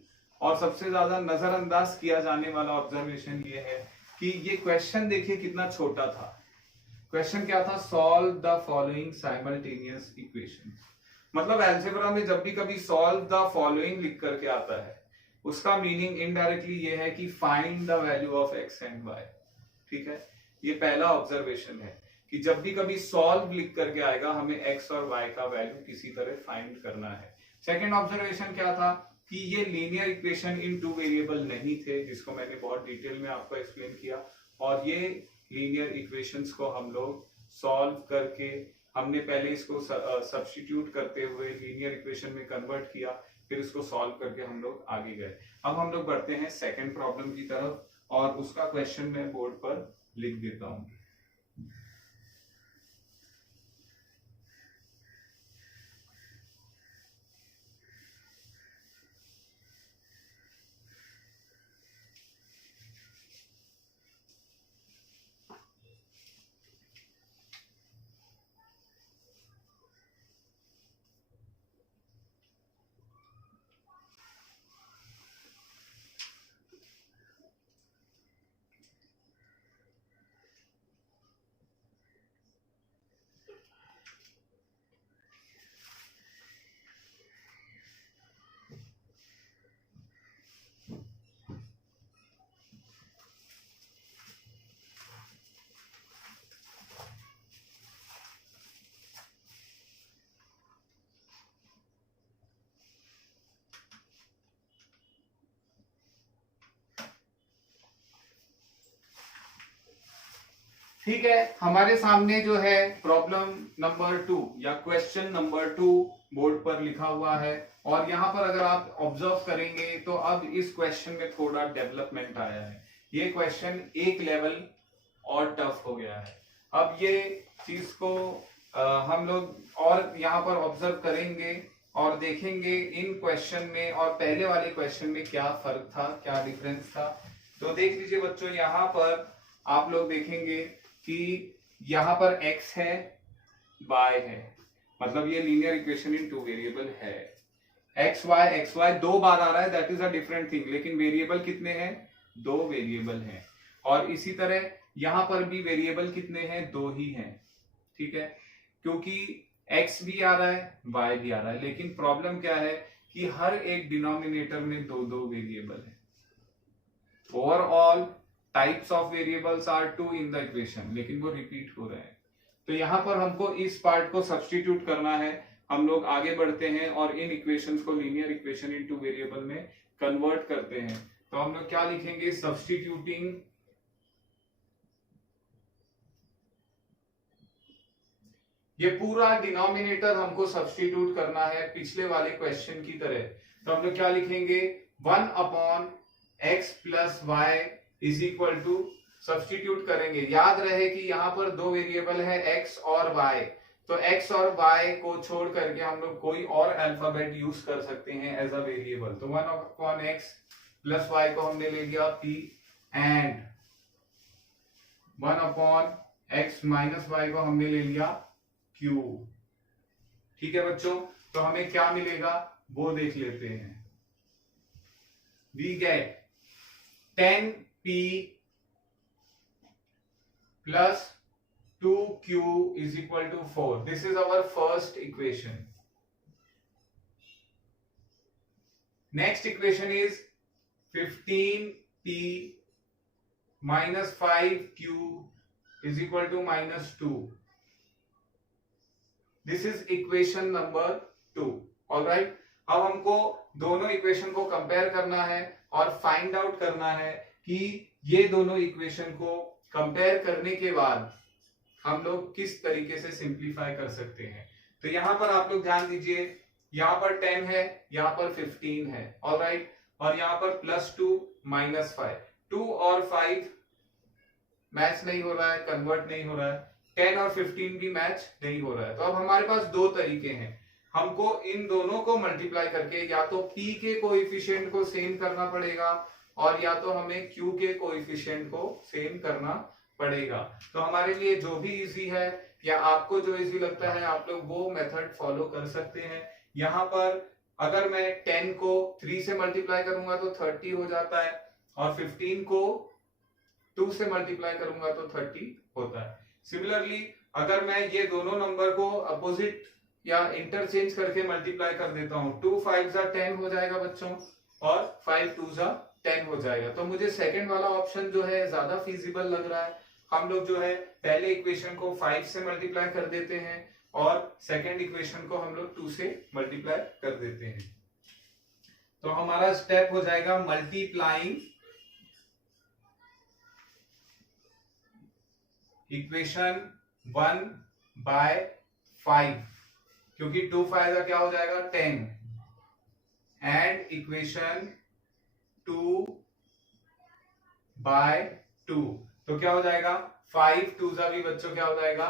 और सबसे ज्यादा नजरअंदाज किया जाने वाला ऑब्जर्वेशन ये है कि ये क्वेश्चन देखिए कितना छोटा था। क्वेश्चन क्या था, solve the following simultaneous equation. मतलब अलजेब्रा में जब भी कभी सॉल्व द फॉलोइंग लिख करके आता है, उसका मीनिंग इनडायरेक्टली ये है कि find the value of x and y. ठीक है, ये पहला ऑब्जर्वेशन है कि जब भी कभी सॉल्व लिख करके आएगा, हमें एक्स और वाई का वैल्यू किसी तरह फाइंड करना है। सेकेंड ऑब्जर्वेशन क्या था कि ये linear equation in two variable नहीं थे, जिसको मैंने बहुत डिटेल में आपको एक्सप्लेन किया, और ये लीनियर इक्वेशंस को हम लोग सॉल्व करके, हमने पहले इसको सब्स्टिट्यूट करते हुए लीनियर इक्वेशन में कन्वर्ट किया, फिर इसको सॉल्व करके हम लोग आगे गए। अब हम लोग बढ़ते हैं सेकंड प्रॉब्लम की तरफ, और उसका क्वेश्चन मैं बोर्ड पर लिख देता हूं। ठीक है, हमारे सामने जो है प्रॉब्लम नंबर 2 या क्वेश्चन नंबर 2 बोर्ड पर लिखा हुआ है, और यहां पर अगर आप ऑब्जर्व करेंगे तो अब इस क्वेश्चन में थोड़ा डेवलपमेंट आया है। ये क्वेश्चन एक लेवल और टफ हो गया है। अब ये चीज को हम लोग और यहाँ पर ऑब्जर्व करेंगे और देखेंगे इन क्वेश्चन में और पहले वाले क्वेश्चन में क्या फर्क था, क्या डिफरेंस था। तो देख लीजिए बच्चों, यहाँ पर आप लोग देखेंगे कि यहाँ पर x है, y है, मतलब ये linear equation in two variable है। x y दो बार आ रहा है, that is a different thing, लेकिन वेरिएबल कितने हैं, दो वेरिएबल हैं। और इसी तरह यहां पर भी वेरिएबल कितने हैं, दो ही हैं। ठीक है, क्योंकि x भी आ रहा है, y भी आ रहा है, लेकिन प्रॉब्लम क्या है कि हर एक डिनोमिनेटर में दो दो वेरिएबल है। Overall types of variables are 2 in the equation, लेकिन वो रिपीट हो रहे हैं। तो यहां पर हमको इस पार्ट को सब्स्टिट्यूट करना है। हम लोग आगे बढ़ते हैं और इन इक्वेशंस को लीनियर इक्वेशन इनटू वेरिएबल में कन्वर्ट करते हैं। तो हम लोग क्या लिखेंगे, सब्स्टिट्यूटिंग ये पूरा डिनोमिनेटर हमको सब्स्टिट्यूट करना है पिछले वाले क्वेश्चन की तरह। तो हम लोग क्या लिखेंगे, 1 upon x plus Y is equal to, substitute करेंगे। याद रहे कि यहाँ पर दो वेरिएबल है x और y, तो x और y को छोड़ करके हम लोग कोई और अल्फाबेट यूज कर सकते हैं एज अ वेरिएबल। तो 1 अपॉन एक्स प्लस वाई को हमने ले लिया p, and 1 upon x minus y को हमने ले लिया q। ठीक है बच्चों, तो हमें क्या मिलेगा वो देख लेते हैं। We get 10p plus 2q is equal to 4. This is our first equation. Next equation is 15p minus 5q is equal to minus 2. This is equation number 2. Alright, अब हमको दोनों इक्वेशन को कंपेयर करना है और फाइंड आउट करना है कि ये दोनों इक्वेशन को कंपेयर करने के बाद हम लोग किस तरीके से सिंप्लीफाई कर सकते हैं। तो यहां पर आप लोग ध्यान दीजिए, यहां पर 10 है, यहां पर 15 है, ऑलराइट, और यहां पर +2 -5, 2 और 5 मैच नहीं हो रहा है, कन्वर्ट नहीं हो रहा है, 10 और 15 भी मैच नहीं हो रहा है। तो अब हमारे पास दो तरीके हैं, हमको इन दोनों को मल्टीप्लाई करके या तो p के कोएफिशिएंट को सेम करना पड़ेगा और या तो हमें q के कोएफिशिएंट को सेम करना पड़ेगा। तो हमारे लिए जो भी इजी है या आपको जो इजी लगता है आप लोग वो मेथड फॉलो कर सकते हैं। यहाँ पर अगर मैं 10 को 3 से मल्टीप्लाई करूंगा तो 30 हो जाता है और 15 को 2 से मल्टीप्लाई करूंगा तो 30 होता है। सिमिलरली अगर मैं ये दोनों नंबर को अपोजिट या इंटरचेंज करके मल्टीप्लाई कर देता हूं, 2 5 जा 10 हो जाएगा बच्चों और 5 2 जा 10 हो जाएगा। तो मुझे सेकंड वाला ऑप्शन जो है ज्यादा फिजिबल लग रहा है। हम लोग जो है पहले इक्वेशन को 5 से मल्टीप्लाई कर देते हैं और सेकंड इक्वेशन को हम लोग 2 से मल्टीप्लाई कर देते हैं। तो हमारा स्टेप हो जाएगा मल्टीप्लाइंग इक्वेशन 1 बाय 5, क्योंकि 2 5 का क्या हो जाएगा 10, एंड इक्वेशन 2 बाय 2, तो क्या हो जाएगा 5 2 जा भी बच्चों क्या हो जाएगा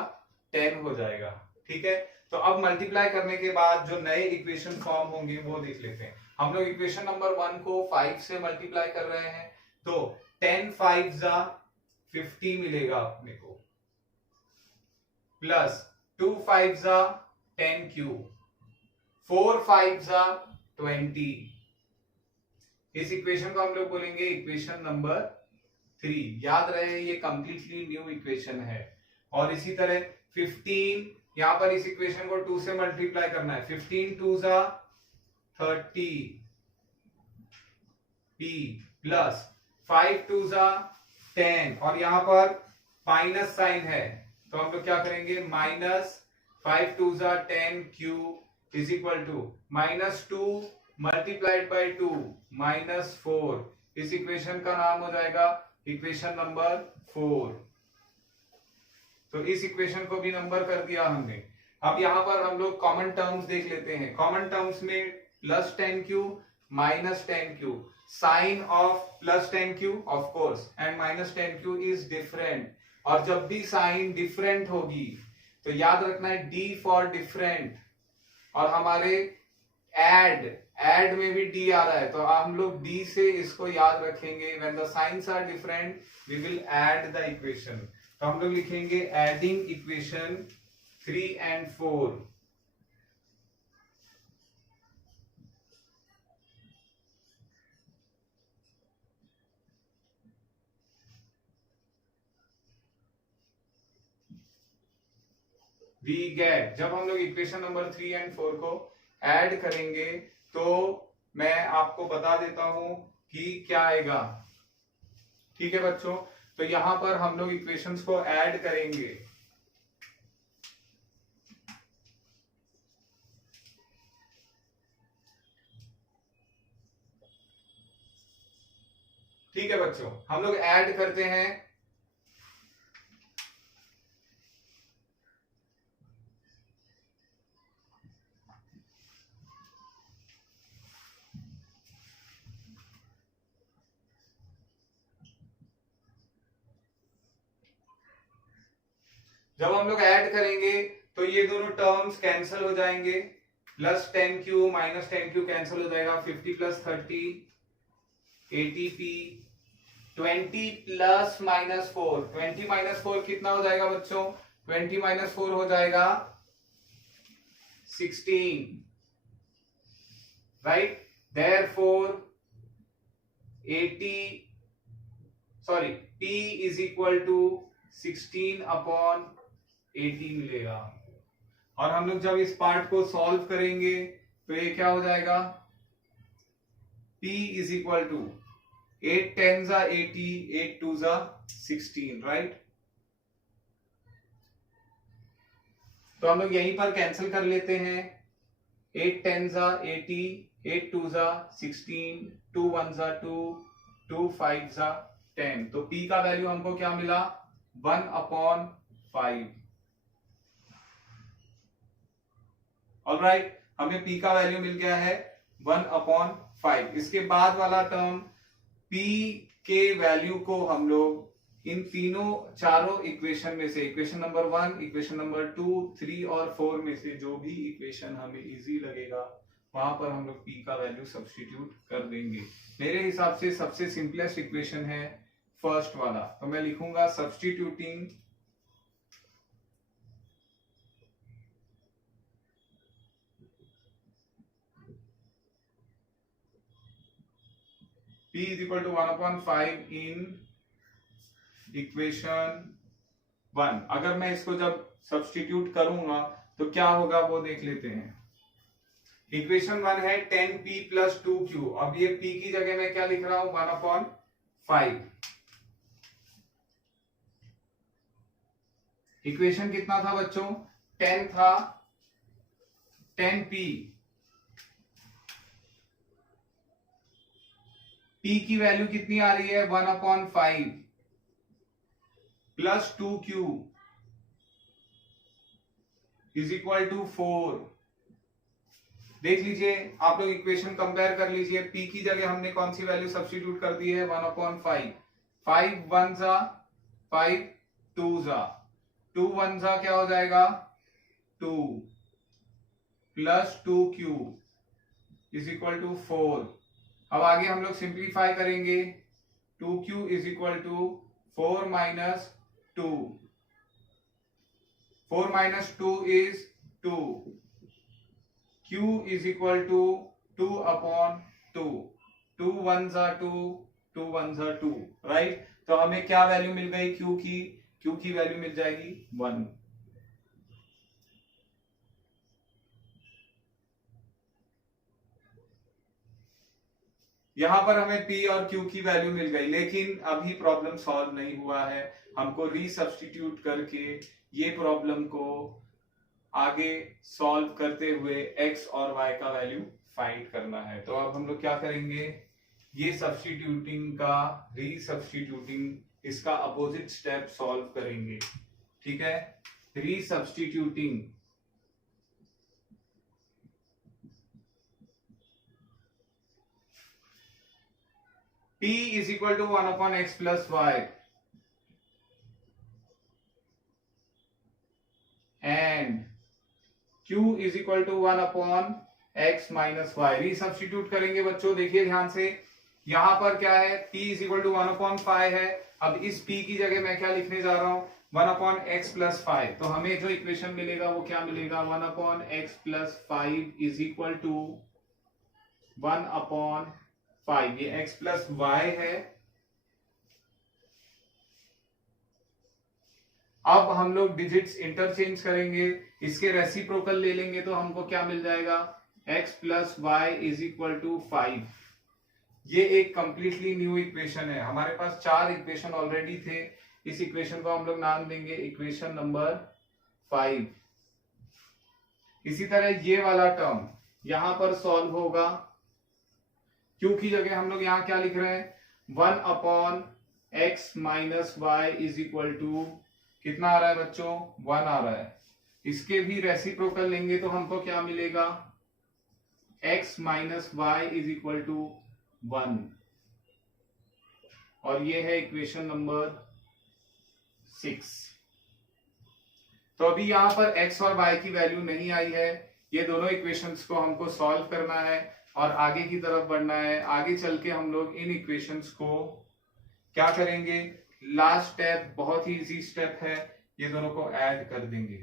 10 हो जाएगा। ठीक है, तो अब मल्टीप्लाई करने के बाद जो नए इक्वेशन फॉर्म होंगे वो देख लेते हैं। हम लोग इक्वेशन नंबर 1 को 5 से मल्टीप्लाई कर रहे हैं, तो 10 5 जा 50 मिलेगा अपने को, प्लस 2 5 जा 10 क्यूब, 4 5 जा 20। इस इक्वेशन को हम लोग बोलेंगे इक्वेशन नंबर 3। याद रहे ये कंप्लीटली न्यू इक्वेशन है। और इसी तरह 15, यहां पर इस इक्वेशन को 2 से मल्टीप्लाई करना है, 15 2 जा 30 p, प्लस 5 2 जा 10, और यहां पर माइनस साइन है तो हम लोग क्या करेंगे माइनस 5 2 जा 10 cube is equal to -2 multiplied by 2 -4। इस इक्वेशन का नाम हो जाएगा इक्वेशन नंबर 4। तो इस इक्वेशन को भी नंबर कर दिया हमने। अब यहां पर हम लोग कॉमन टर्म्स देख लेते हैं। कॉमन टर्म्स में plus 10 cube minus 10 cube, sign of plus 10 cube of course and minus 10 cube is different. और जब भी साइन डिफरेंट होगी तो याद रखना है डी फॉर डिफरेंट। और हमारे एड में भी डी आ रहा है तो हम लोग डी से इसको याद रखेंगे। When the signs are different we will add the equation. तो हम लोग लिखेंगे adding equation 3 and 4। We get, जब हम लोग इक्वेशन नंबर 3 and 4 को ऐड करेंगे तो मैं आपको बता देता हूं कि क्या आएगा। ठीक है बच्चों, तो यहां पर हम लोग इक्वेशंस को ऐड करेंगे। ठीक है बच्चों, हम लोग ऐड करते हैं। जब हम लोग ऐड करेंगे तो ये दोनों टर्म्स कैंसिल हो जाएंगे। Plus 10 Q minus 10 Q cancel हो जाएगा। 50 प्लस 30 80p, 20 प्लस -4, 20 -4 कितना हो जाएगा बच्चों 20 -4 हो जाएगा 16, right. Therefore p is equal to 16 upon 80 मिलेगा। और हम लोग जब इस पार्ट को सॉल्व करेंगे तो ये क्या हो जाएगा p इज इक्वल टू 8 10 जा 80, 8 2 जा 16, राइट। तो हम लोग यहीं पर कैंसिल कर लेते हैं। 8 10 जा 80, 8 2 जा 16, 2 1 जा 2, 2 5 जा 10। तो p का वैल्यू हमको क्या मिला 1/5। ऑलराइट, हमें p का वैल्यू मिल गया है 1/5। इसके बाद वाला टर्म p के वैल्यू को हम लोग इन चारों इक्वेशन में से, इक्वेशन नंबर 1, इक्वेशन नंबर 2, 3 और 4 में से जो भी इक्वेशन हमें इजी लगेगा वहां पर हम लोग p का वैल्यू सब्स्टिट्यूट कर देंगे। मेरे हिसाब से सबसे सिंपलेस्ट इक्वेशन है फर्स्ट वाला, तो मैं लिखूंगा substituting p is equal to 1/5 in equation 1। अगर मैं इसको जब सब्स्टिट्यूट करूंगा तो क्या होगा वो देख लेते हैं। इक्वेशन 1 है 10p प्लस 2q। अब ये p की जगह मैं क्या लिख रहा हूं, 1/5। इक्वेशन कितना था बच्चों, 10 था, 10p, p की वैल्यू कितनी आ रही है 1/5 plus 2q is equal to 4। देख लीजिए आप लोग, इक्वेशन कंपेयर कर लीजिए। p की जगह हमने कौन सी वैल्यू सब्स्टिट्यूट कर दी है, 1/5। 5 1 जा 5, 2 जा 2 1 जा क्या हो जाएगा 2 plus 2q is equal to 4। अब आगे हम लोग सिंप्लीफाई करेंगे। 2q is equal to 4 minus 2। 4 minus 2 is 2। q is equal to 2/2। 2 1 जा 2, 2 1 जा 2, राइट। तो हमें क्या वैल्यू मिल गई q की, q की वैल्यू मिल जाएगी 1। यहां पर हमें p और q की वैल्यू मिल गई, लेकिन अभी प्रॉब्लम सॉल्व नहीं हुआ है। हमको रीसब्स्टिट्यूट करके ये प्रॉब्लम को आगे सॉल्व करते हुए x और y का वैल्यू फाइंड करना है। तो अब हम लोग क्या करेंगे, ये सब्स्टिट्यूटिंग का रीसब्स्टिट्यूटिंग इसका अपोजिट स्टेप सॉल्व करेंगे, ठीक है। Resubstituting p is equal to 1/x plus y and q is equal to 1/x minus y. Resubstitute करेंगे बच्चों, देखिए ध्यान से। यहां पर क्या है, p इज इक्वल टू 1/5 है। अब इस p की जगह मैं क्या लिखने जा रहा हूं, 1/x प्लस 5। तो हमें जो इक्वेशन मिलेगा वो क्या मिलेगा, 1/x plus 5 is equal to 1/5। ये x प्लस वाई है। अब हम लोग डिजिट्स इंटरचेंज करेंगे, इसके रेसिप्रोकल ले लेंगे तो हमको क्या मिल जाएगा, x plus Y is equal to 5। ये एक कंप्लीटली न्यू इक्वेशन है। हमारे पास 4 इक्वेशन ऑलरेडी थे। इस इक्वेशन को हम लोग नाम देंगे इक्वेशन नंबर 5। इसी तरह ये वाला टर्म यहां पर सॉल्व होगा। q की जगह हम लोग यहां क्या लिख रहे हैं, 1/x minus Y is equal to कितना आ रहा है बच्चों, 1 आ रहा है। इसके भी रेसिप्रोकल लेंगे तो हमको क्या मिलेगा, x minus Y is equal to 1। और ये है इक्वेशन नंबर 6। तो अभी यहां पर x और y की वैल्यू नहीं आई है। ये दोनों इक्वेशंस को हमको सॉल्व करना है और आगे की तरफ बढ़ना है। आगे चल के हम लोग इन इक्वेशंस को क्या करेंगे, लास्ट स्टेप बहुत ही इजी स्टेप है, ये दोनों को ऐड कर देंगे,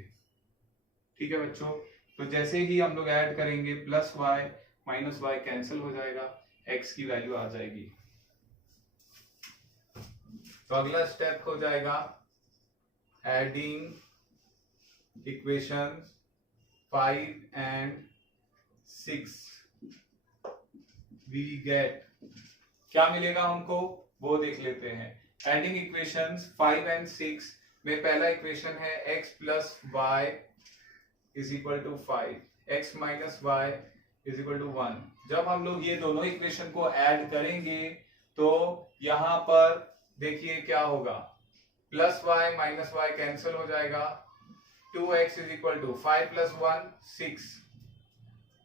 ठीक है बच्चों। तो जैसे ही हम लोग ऐड करेंगे plus Y minus Y cancel हो जाएगा, x की वैल्यू आ जाएगी। तो अगला स्टेप हो जाएगा adding equation 5 and 6। We get, क्या मिलेगा हमको वो देख लेते हैं। एडिंग इक्वेशंस 5 एंड 6 में पहला इक्वेशन है x plus Y is equal to 5, x minus Y is equal to 1। जब हम लोग ये दोनों इक्वेशन को ऐड करेंगे तो यहां पर देखिए क्या होगा, plus Y minus Y cancel हो जाएगा। 2x is equal to 5 plus 1 6।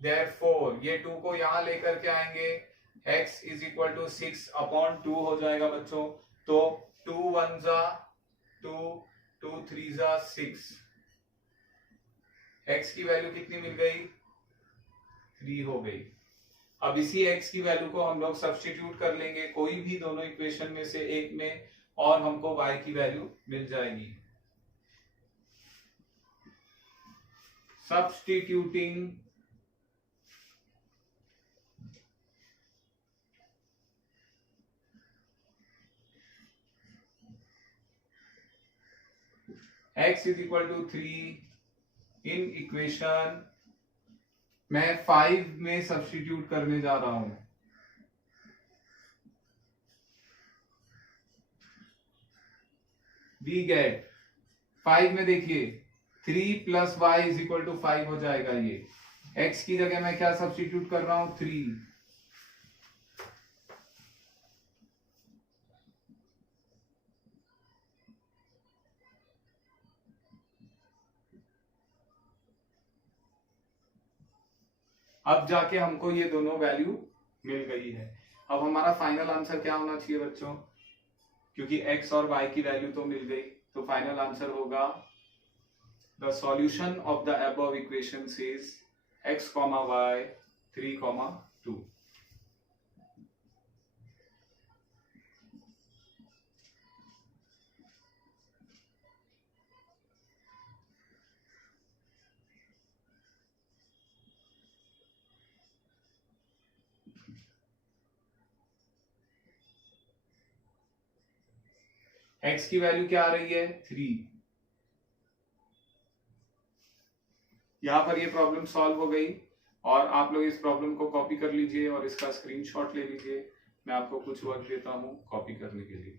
Therefore ये 2 को यहां लेकर के आएंगे, x इज इक्वल टू 6/2 हो जाएगा बच्चों। तो 2 1 जा 2, 2 3 जा 6। x की वैल्यू कितनी मिल गई, 3 हो गई। अब इसी x की वैल्यू को हम लोग सब्स्टिट्यूट कर लेंगे कोई भी दोनों इक्वेशन में से एक में, और हमको y की वैल्यू मिल जाएगी। Substituting x is equal to 3 in equation मैं 5 में सब्स्टिट्यूट करने जा रहा हूं। वी गेट 5 में देखिए 3 plus Y is equal to 5 हो जाएगा। ये x की जगह मैं क्या सब्स्टिट्यूट कर रहा हूं 3। अब जाके हमको ये दोनों वैल्यू मिल गई है। अब हमारा फाइनल आंसर क्या होना चाहिए बच्चों, क्योंकि x और y की वैल्यू तो मिल गई, तो फाइनल आंसर होगा the solution of the above equation is x, y 3, 2। x की वैल्यू क्या आ रही है 3। यहां पर ये प्रॉब्लम सॉल्व हो गई और आप लोग इस प्रॉब्लम को कॉपी कर लीजिए और इसका स्क्रीनशॉट ले लीजिए। मैं आपको कुछ वर्क देता हूं कॉपी करने के लिए।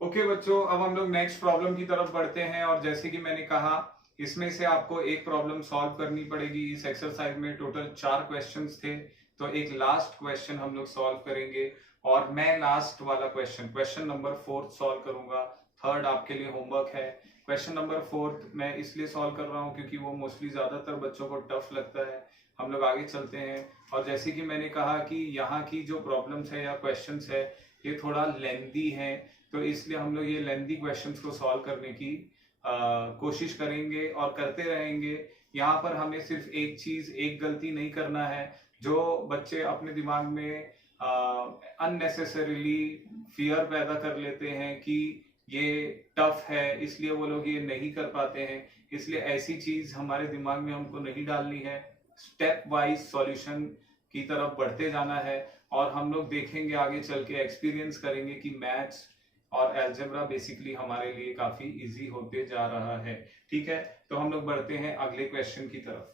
ओके बच्चों, अब हम लोग नेक्स्ट प्रॉब्लम की तरफ बढ़ते हैं। और जैसे कि मैंने कहा, इसमें से आपको एक प्रॉब्लम सॉल्व करनी पड़ेगी। इस एक्सरसाइज में टोटल 4 क्वेश्चंस थे, तो एक लास्ट क्वेश्चन हम लोग सॉल्व करेंगे और मैं लास्ट वाला क्वेश्चन नंबर 4 सॉल्व करूंगा। थर्ड आपके लिए होमवर्क है। क्वेश्चन नंबर 4 मैं इसलिए सॉल्व कर रहा हूं क्योंकि वो मोस्टली ज्यादातर बच्चों को टफ लगता है। हम लोग आगे चलते हैं। और जैसे कि मैंने कहा कि यहाँ की जो प्रॉब्लम्स है या क्वेश्चंस है ये थोड़ा लेंदी है, तो इसलिए हम लोग ये लेंदी क्वेश्चंस को सॉल्व करने की कोशिश करेंगे और करते रहेंगे। यहाँ पर हमें सिर्फ एक चीज, एक गलती नहीं करना है। जो बच्चे अपने दिमाग में अननेसेसरीली फियर पैदा कर लेते हैं कि ये टफ है इसलिए वो लोग ये नहीं कर पाते हैं, इसलिए ऐसी चीज हमारे दिमाग में हमको नहीं डालनी है। स्टेप वाइज सॉल्यूशन की तरफ बढ़ते जाना है और हम लोग देखेंगे आगे चल के, एक्सपीरियंस करेंगे कि मैथ्स और अलजेब्रा बेसिकली हमारे लिए काफी इजी होते जा रहा है। ठीक है, तो हम लोग बढ़ते हैं अगले क्वेश्चन की तरफ।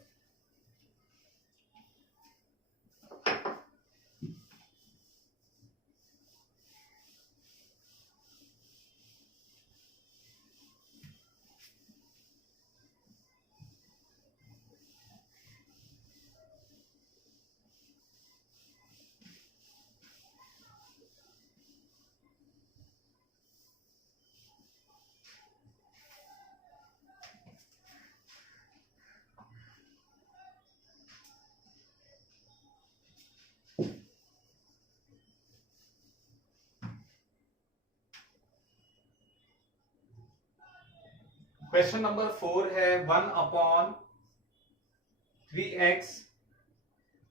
क्वेश्चन नंबर 4 है 1/3x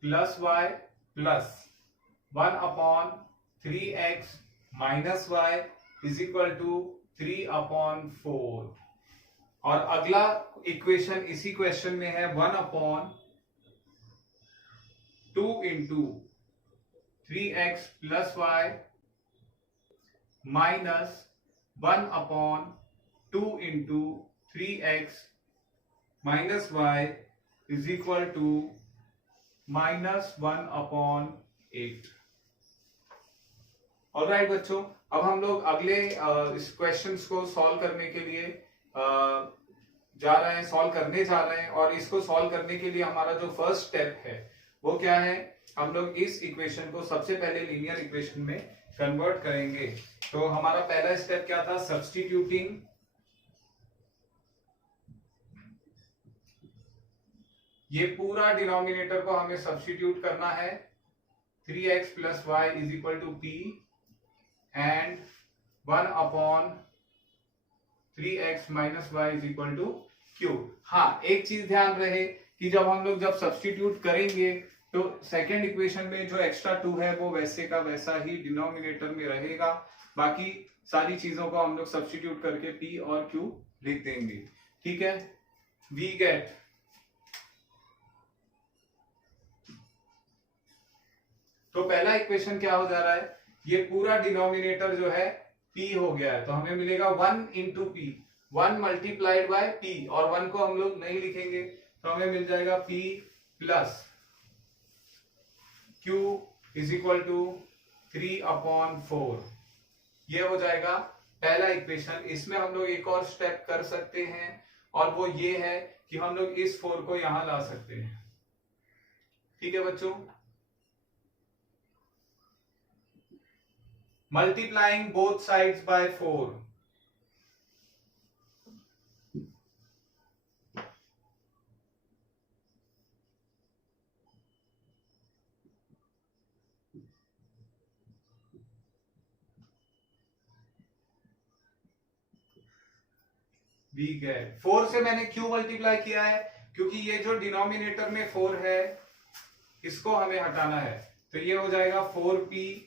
plus y plus 1/3x minus y is equal to 3/4। और अगला इक्वेशन इसी क्वेश्चन में है 1/2 into 3x plus y minus 1/2 into 3x minus y is equal to -1/8। All right बच्चों, अब हम लोग अगले इस क्वेश्चंस को सॉल्व करने के लिए सॉल्व करने जा रहे हैं। और इसको सॉल्व करने के लिए हमारा जो फर्स्ट स्टेप है वो क्या है, हम लोग इस इक्वेशन को सबसे पहले लीनियर इक्वेशन में कन्वर्ट करेंगे। तो हमारा पहला स्टेप क्या था, सब्स्टिट्यूटिंग ये पूरा डिनोमिनेटर को हमें सब्स्टिट्यूट करना है। 3x plus Y is equal to p and 1/3x minus Y is equal to q. हाँ, एक चीज ध्यान रहे कि जब सब्स्टिट्यूट करेंगे तो सेकेंड इक्वेशन में जो एक्स्ट्रा 2 है वो वैसे का वैसा ही डिनोमिनेटर में रहेगा। बाकी सारी चीजों को हम लोग सब्स्टिट्यूट करके p और q लिख देंगे। ठीक है, वी गेट तो पहला इक्वेशन क्या हो जा रहा है, ये पूरा डिनोमिनेटर जो है p हो गया है। तो हमें मिलेगा 1 into P, 1 multiplied by p, और 1 को हम लोग नहीं लिखेंगे तो हमें मिल जाएगा p plus q is equal to 3/4। ये हो जाएगा पहला इक्वेशन। इसमें हम लोग एक और स्टेप कर सकते हैं और वो ये है कि हम लोग इस 4 को यहां ला सकते हैं। ठीक है बच्चों, multiplying both sides by 4। We get 4 से मैंने क्यों मल्टीप्लाई किया है, क्योंकि ये जो डिनोमिनेटर में 4 है इसको हमें हटाना है। तो ये हो जाएगा 4p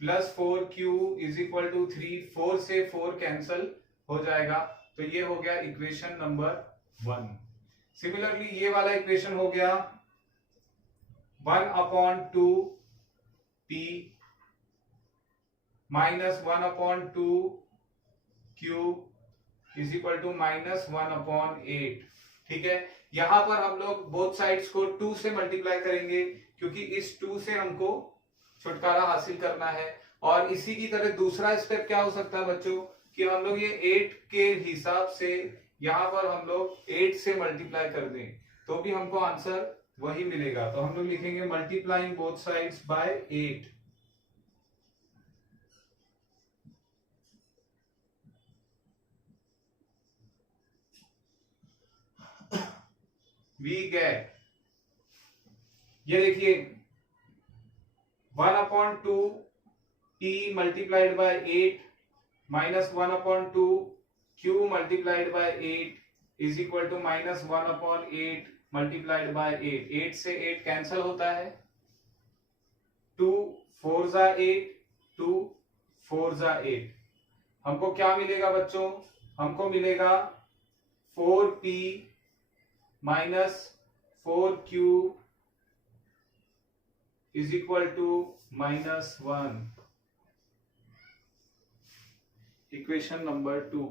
plus 4q is equal to 3। 4 से 4 कैंसल हो जाएगा, तो ये हो गया इक्वेशन नंबर 1। सिमिलरली ये वाला इक्वेशन हो गया 1/2p minus 1/2q is equal to -1/8। ठीक है, यहां पर हम लोग बोथ साइड्स को 2 से मल्टीप्लाई करेंगे क्योंकि इस 2 से हमको छुटकारा हासिल करना है। और इसी की तरह दूसरा स्टेप क्या हो सकता है बच्चों, कि हम लोग ये 8 के हिसाब से यहां पर हम लोग 8 से मल्टीप्लाई कर दें तो भी हमको आंसर वही मिलेगा। तो हम लोग लिखेंगे multiplying both sides by 8। We get, ये देखिए 1/2 t multiplied by 8 minus 1/2 q multiplied by 8 is equal to -1/8 multiplied by 8। 8 से 8 कैंसल होता है, 2 4 जा 8, 2 4 जा 8। हमको क्या मिलेगा बच्चों, हमको मिलेगा 4p minus 4q is equal to -1। Equation number 2।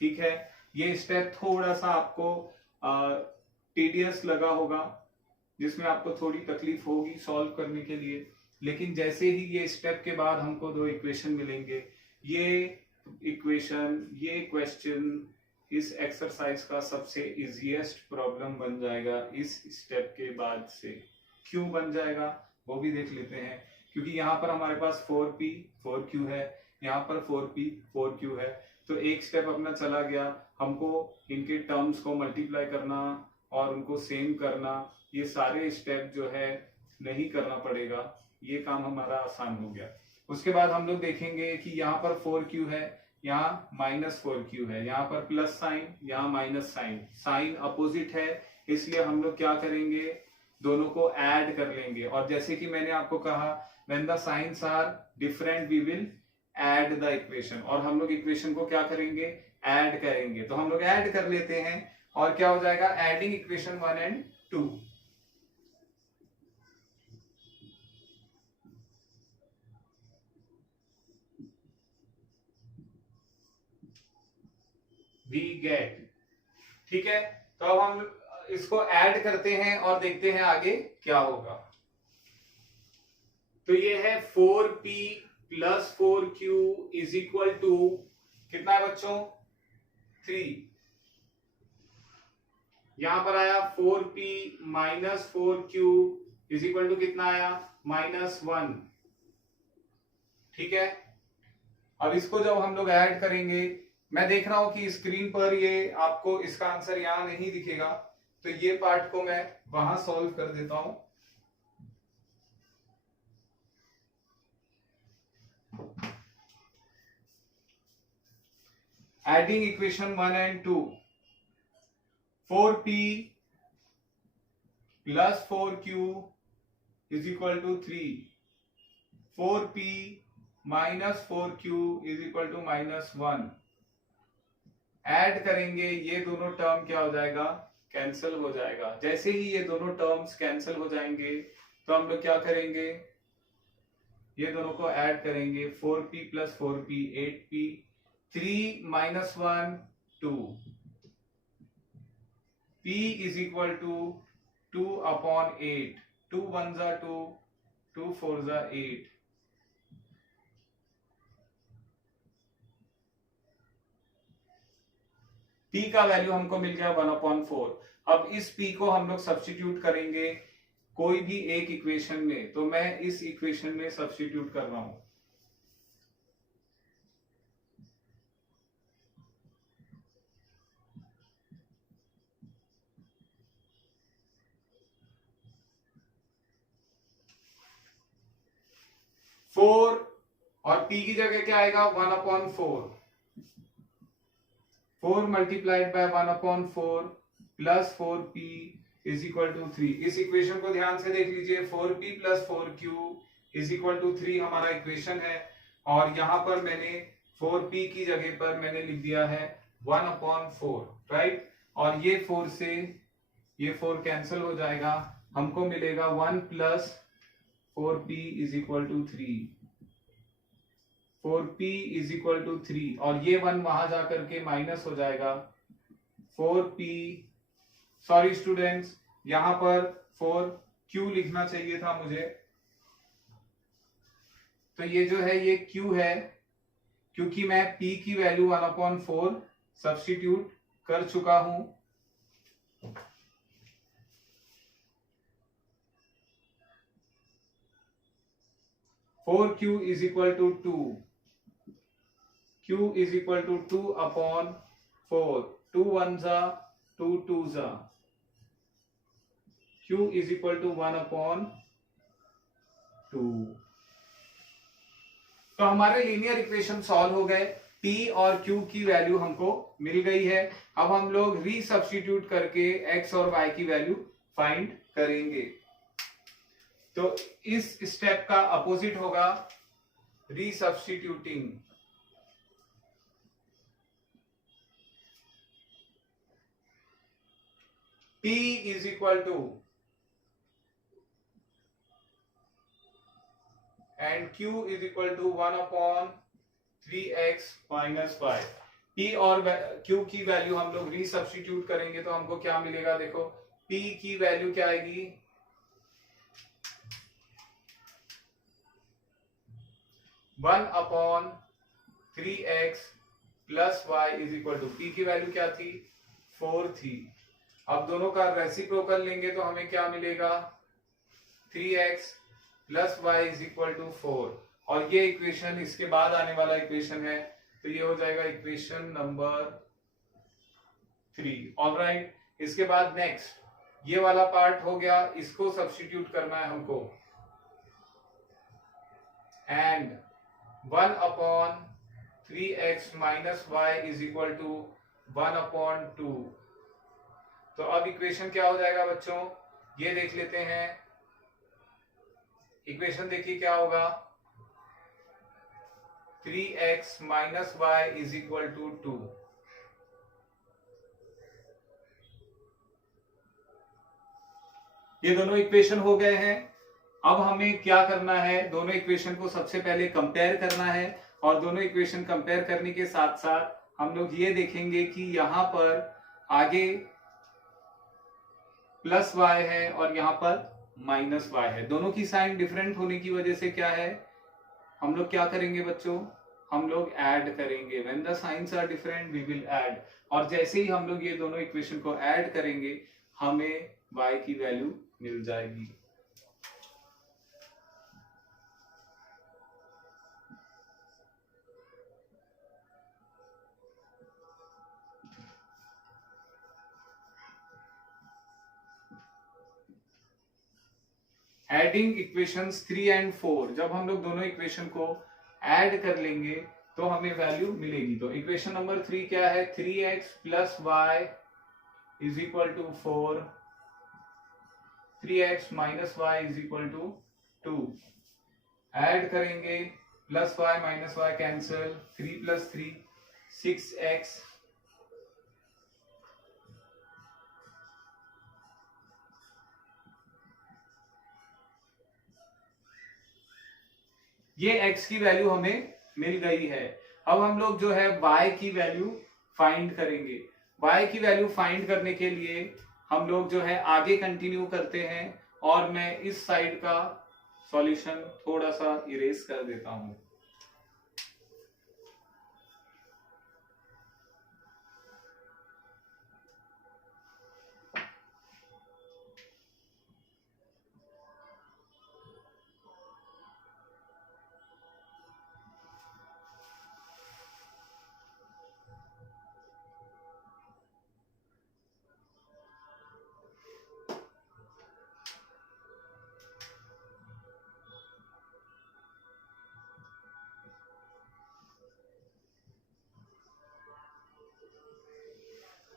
ठीक है, ये स्टेप थोड़ा सा आपको टीडियस लगा होगा, जिसमें आपको थोड़ी तकलीफ होगी सॉल्व करने के लिए, लेकिन जैसे ही ये स्टेप के बाद हमको 2 इक्वेशन मिलेंगे, ये इक्वेशन, ये क्वेश्चन इस एक्सरसाइज का सबसे इजीएस्ट प्रॉब्लम बन जाएगा इस स्टेप के बाद से। क्यों बन जाएगा वो भी देख लेते हैं, क्योंकि यहाँ पर हमारे पास 4p 4q है, यहाँ पर 4p 4q है। तो एक स्टेप अपना चला गया, हमको इनके टर्म्स को मल्टीप्लाई करना और उनको सेम करना, ये सारे स्टेप जो है नहीं करना पड़ेगा, ये काम हमारा आसान हो गया। उसके बाद हम लोग देखेंगे कि यहाँ पर 4q है, यहाँ -4q है, यहाँ पर प्लस साइन, यहाँ माइनस साइन, साइन अपोजिट है, इसलिए हम लोग क्या करेंगे, दोनों को ऐड कर लेंगे। और जैसे कि मैंने आपको कहा, when the signs are different we will add the equation, और हम लोग इक्वेशन को क्या करेंगे, ऐड करेंगे। तो हम लोग ऐड कर लेते हैं, और क्या हो जाएगा, adding equation 1 and 2। We get, ठीक है। तो अब हम इसको ऐड करते हैं और देखते हैं आगे क्या होगा। तो ये है 4p plus 4q is equal to कितना है बच्चों, 3। यहां पर आया 4p minus 4q is equal to कितना आया, -1, ठीक है। अब इसको जब हम लोग ऐड करेंगे, मैं देख रहा हूं कि स्क्रीन पर ये आपको इसका आंसर यहां नहीं दिखेगा, तो ये पार्ट को मैं वहां सॉल्व कर देता हूं। Adding equation 1 and 2, 4p plus 4q is equal to 3, 4p minus 4q is equal to -1। Add करेंगे, ये दोनों टर्म क्या हो जाएगा, कैंसिल हो जाएगा। जैसे ही ये दोनों टर्म्स कैंसिल हो जाएंगे, तो हम लोग क्या करेंगे, ये दोनों को ऐड करेंगे, 4p plus 4p 8p, 3 minus 1 2, p is equal to 2/8, 2 1 जा 2, 2 4 जा 8। p का वैल्यू हमको मिल गया 1/4। अब इस p को हम लोग सब्स्टिट्यूट करेंगे कोई भी एक इक्वेशन में, तो मैं इस इक्वेशन में सब्स्टिट्यूट कर रहा हूं। फोर, और p की जगह क्या आएगा, 1/4, 4 multiplied by 1/4 plus 4p is equal to 3। इस इक्वेशन को ध्यान से देख लीजिए, 4p plus 4q is equal to 3 हमारा इक्वेशन है, और यहां पर मैंने 4p की जगह पर मैंने लिख दिया है 1/4, राइट। और ये 4 से ये 4 कैंसिल हो जाएगा, हमको मिलेगा 1 plus 4p is equal to 3, 4p is equal to 3, और ये 1 वहां जाकर के माइनस हो जाएगा, 4p, सॉरी स्टूडेंट्स, यहां पर 4q लिखना चाहिए था मुझे, तो ये जो है ये q है, क्योंकि मैं p की वैल्यू 1/4 सब्स्टिट्यूट कर चुका हूं। Four q is equal to 2, q is equal to 2/4, 2 1 जा 2 2 जा, q इज इक्वल टू 1/2। तो हमारे लीनियर इक्वेशन सॉल्व हो गए, p और q की वैल्यू हमको मिल गई है। अब हम लोग रीसब्स्टिट्यूट करके x और y की वैल्यू फाइंड करेंगे। तो इस स्टेप का अपोजिट होगा resubstituting. p is equal to and q is equal to 1/3x minus y। p और q की वैल्यू हम लोग रीसब्स्टिट्यूट करेंगे, तो हमको क्या मिलेगा, देखो p की वैल्यू क्या आएगी, 1/3x plus y is equal to, p की वैल्यू क्या थी, 4 थी। अब दोनों का रेसिप्रोकल लेंगे तो हमें क्या मिलेगा, 3x plus y is equal to 4, और ये इक्वेशन इसके बाद आने वाला इक्वेशन है, तो ये हो जाएगा इक्वेशन नंबर 3। ऑलराइट, इसके बाद नेक्स्ट ये वाला पार्ट हो गया, इसको सब्स्टिट्यूट करना है हमको, and 1/3 3x minus Y is equal to 1/2। तो अब इक्वेशन क्या हो जाएगा बच्चों, ये देख लेते हैं। इक्वेशन देखिए क्या होगा, 3x minus Y is equal to 2। ये दोनों इक्वेशन हो गए हैं। अब हमें क्या करना है, दोनों इक्वेशन को सबसे पहले कंपेयर करना है, और दोनों इक्वेशन कंपेयर करने के साथ साथ हम लोग ये देखेंगे कि यहां पर आगे प्लस वाई है और यहां पर माइनस वाई है। दोनों की साइन डिफरेंट होने की वजह से क्या है, हम लोग क्या करेंगे बच्चों, हम लोग ऐड करेंगे। When the signs are different we will add. और जैसे ही हम लोग ये दोनों इक्वेशन को ऐड करेंगे हमें y की वैल्यू मिल जाएगी। एडिंग इक्वेशंस 3 एंड 4, जब हम लोग दोनों इक्वेशन को ऐड कर लेंगे तो हमें वैल्यू मिलेगी। तो इक्वेशन नंबर 3 क्या है, 3x plus Y is equal to 4, 3x minus Y is equal to 2। Add करेंगे, plus Y minus Y cancel, 3 plus 3 6x, ये x की वैल्यू हमें मिल गई है। अब हम लोग जो है y की वैल्यू फाइंड करेंगे। y की वैल्यू फाइंड करने के लिए हम लोग जो है आगे कंटिन्यू करते हैं, और मैं इस साइड का सॉल्यूशन थोड़ा सा इरेज कर देता हूं।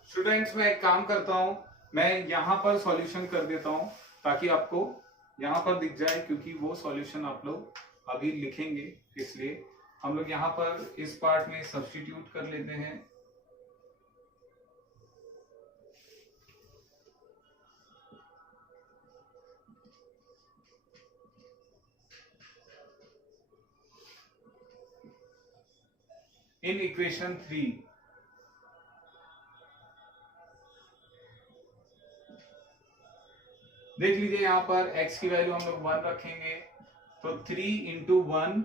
स्टूडेंट्स मैं एक काम करता हूं, मैं यहां पर सॉल्यूशन कर देता हूं ताकि आपको यहां पर दिख जाए, क्योंकि वो सॉल्यूशन आप लोग अभी लिखेंगे, इसलिए हम लोग यहां पर इस पार्ट में सब्स्टिट्यूट कर लेते हैं। इन इक्वेशन 3 देख लीजिए, यहां पर x की वैल्यू हम लोग 1 रखेंगे, तो 3 into 1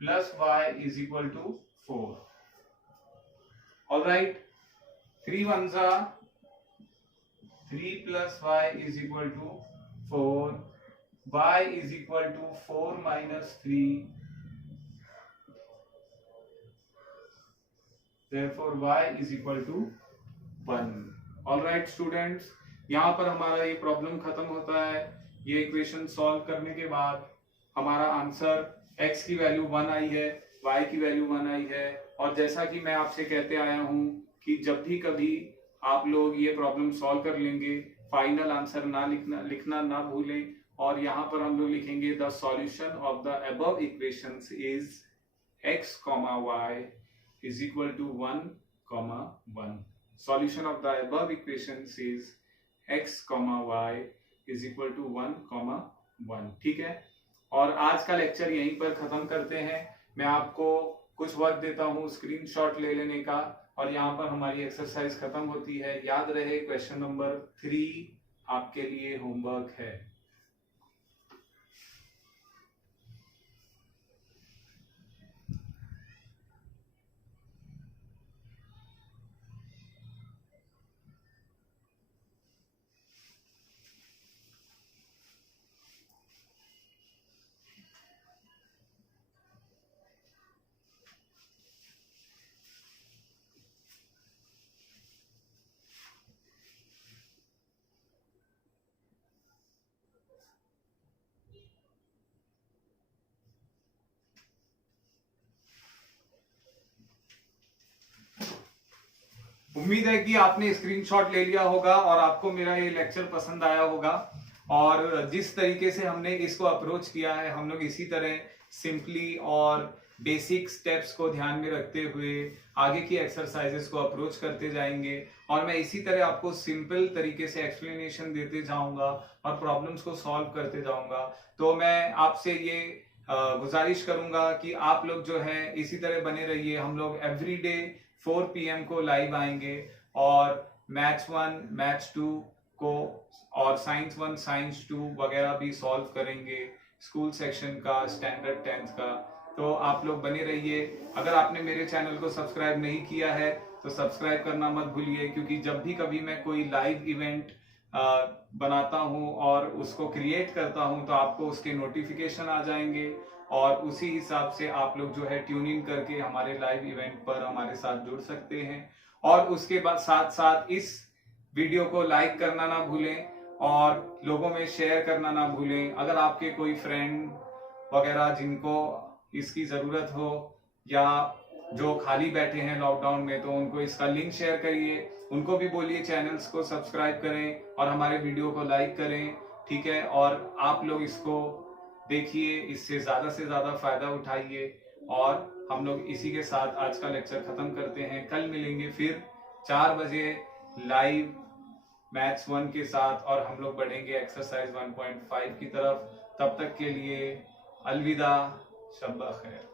plus Y is equal to 4। All right, 3 1 जा 3 plus Y is equal to 4, y is equal to 4 minus 3, therefore y is equal to 1। All right students, यहां पर हमारा ये प्रॉब्लम खत्म होता है। ये इक्वेशन सॉल्व करने के बाद हमारा आंसर x की वैल्यू 1 आई है, y की वैल्यू 1 आई है। और जैसा कि मैं आपसे कहते आया हूं कि जब भी कभी आप लोग ये प्रॉब्लम सॉल्व कर लेंगे, फाइनल आंसर ना लिखना ना भूलें। और यहाँ पर हम लोग लिखेंगे the solution of the above equations is x, y is equal to 1, 1। Solution of the above equations is x, y is equal to 1, 1। ठीक है, और आज का लेक्चर यहीं पर खत्म करते हैं। मैं आपको कुछ वक्त देता हूं स्क्रीनशॉट ले लेने का, और यहाँ पर हमारी एक्सरसाइज खत्म होती है। याद रहे क्वेश्चन नंबर 3 आपके लिए होमवर्क है। उम्मीद है कि आपने स्क्रीनशॉट ले लिया होगा और आपको मेरा ये लेक्चर पसंद आया होगा। और जिस तरीके से हमने इसको अप्रोच किया है, हम लोग इसी तरह सिंपली और बेसिक स्टेप्स को ध्यान में रखते हुए आगे की एक्सरसाइजेस को अप्रोच करते जाएंगे। और मैं इसी तरह आपको सिंपल तरीके से एक्सप्लेनेशन देते जाऊंगा और प्रॉब्लम्स को सॉल्व करते जाऊंगा। तो मैं आपसे ये गुजारिश करूंगा कि आप लोग जो है इसी तरह बने रहिए। हम लोग एवरीडे 4 PM को लाइव आएंगे और मैथ्स 1, मैथ्स 2 को और साइंस 1, साइंस 2 वगैरह भी सॉल्व करेंगे, स्कूल सेक्शन का, स्टैंडर्ड 10th का। तो आप लोग बने रहिए। अगर आपने मेरे चैनल को सब्सक्राइब नहीं किया है तो सब्सक्राइब करना मत भूलिए, क्योंकि जब भी कभी मैं कोई लाइव इवेंट बनाता हूं और उसको क्रिएट करता हूं तो आपको उसके नोटिफिकेशन आ जाएंगे और उसी हिसाब से आप लोग जो है ट्यून इन करके हमारे लाइव इवेंट पर हमारे साथ जुड़ सकते हैं। और उसके बाद साथ साथ इस वीडियो को लाइक करना ना भूलें और लोगों में शेयर करना ना भूलें। अगर आपके कोई फ्रेंड वगैरह जिनको इसकी जरूरत हो या जो खाली बैठे हैं लॉकडाउन में, तो उनको इसका लिंक शेयर करिए, उनको भी बोलिए चैनल्स को सब्सक्राइब करें और हमारे वीडियो को लाइक करें, ठीक है। और आप लोग इसको देखिए, इससे ज्यादा से ज्यादा फायदा उठाइए। और हम लोग इसी के साथ आज का लेक्चर खत्म करते हैं। कल मिलेंगे फिर 4 बजे लाइव मैथ्स 1 के साथ और हम लोग बढ़ेंगे एक्सरसाइज 1.5 की तरफ। तब तक के लिए अलविदा, शब्बा खैर।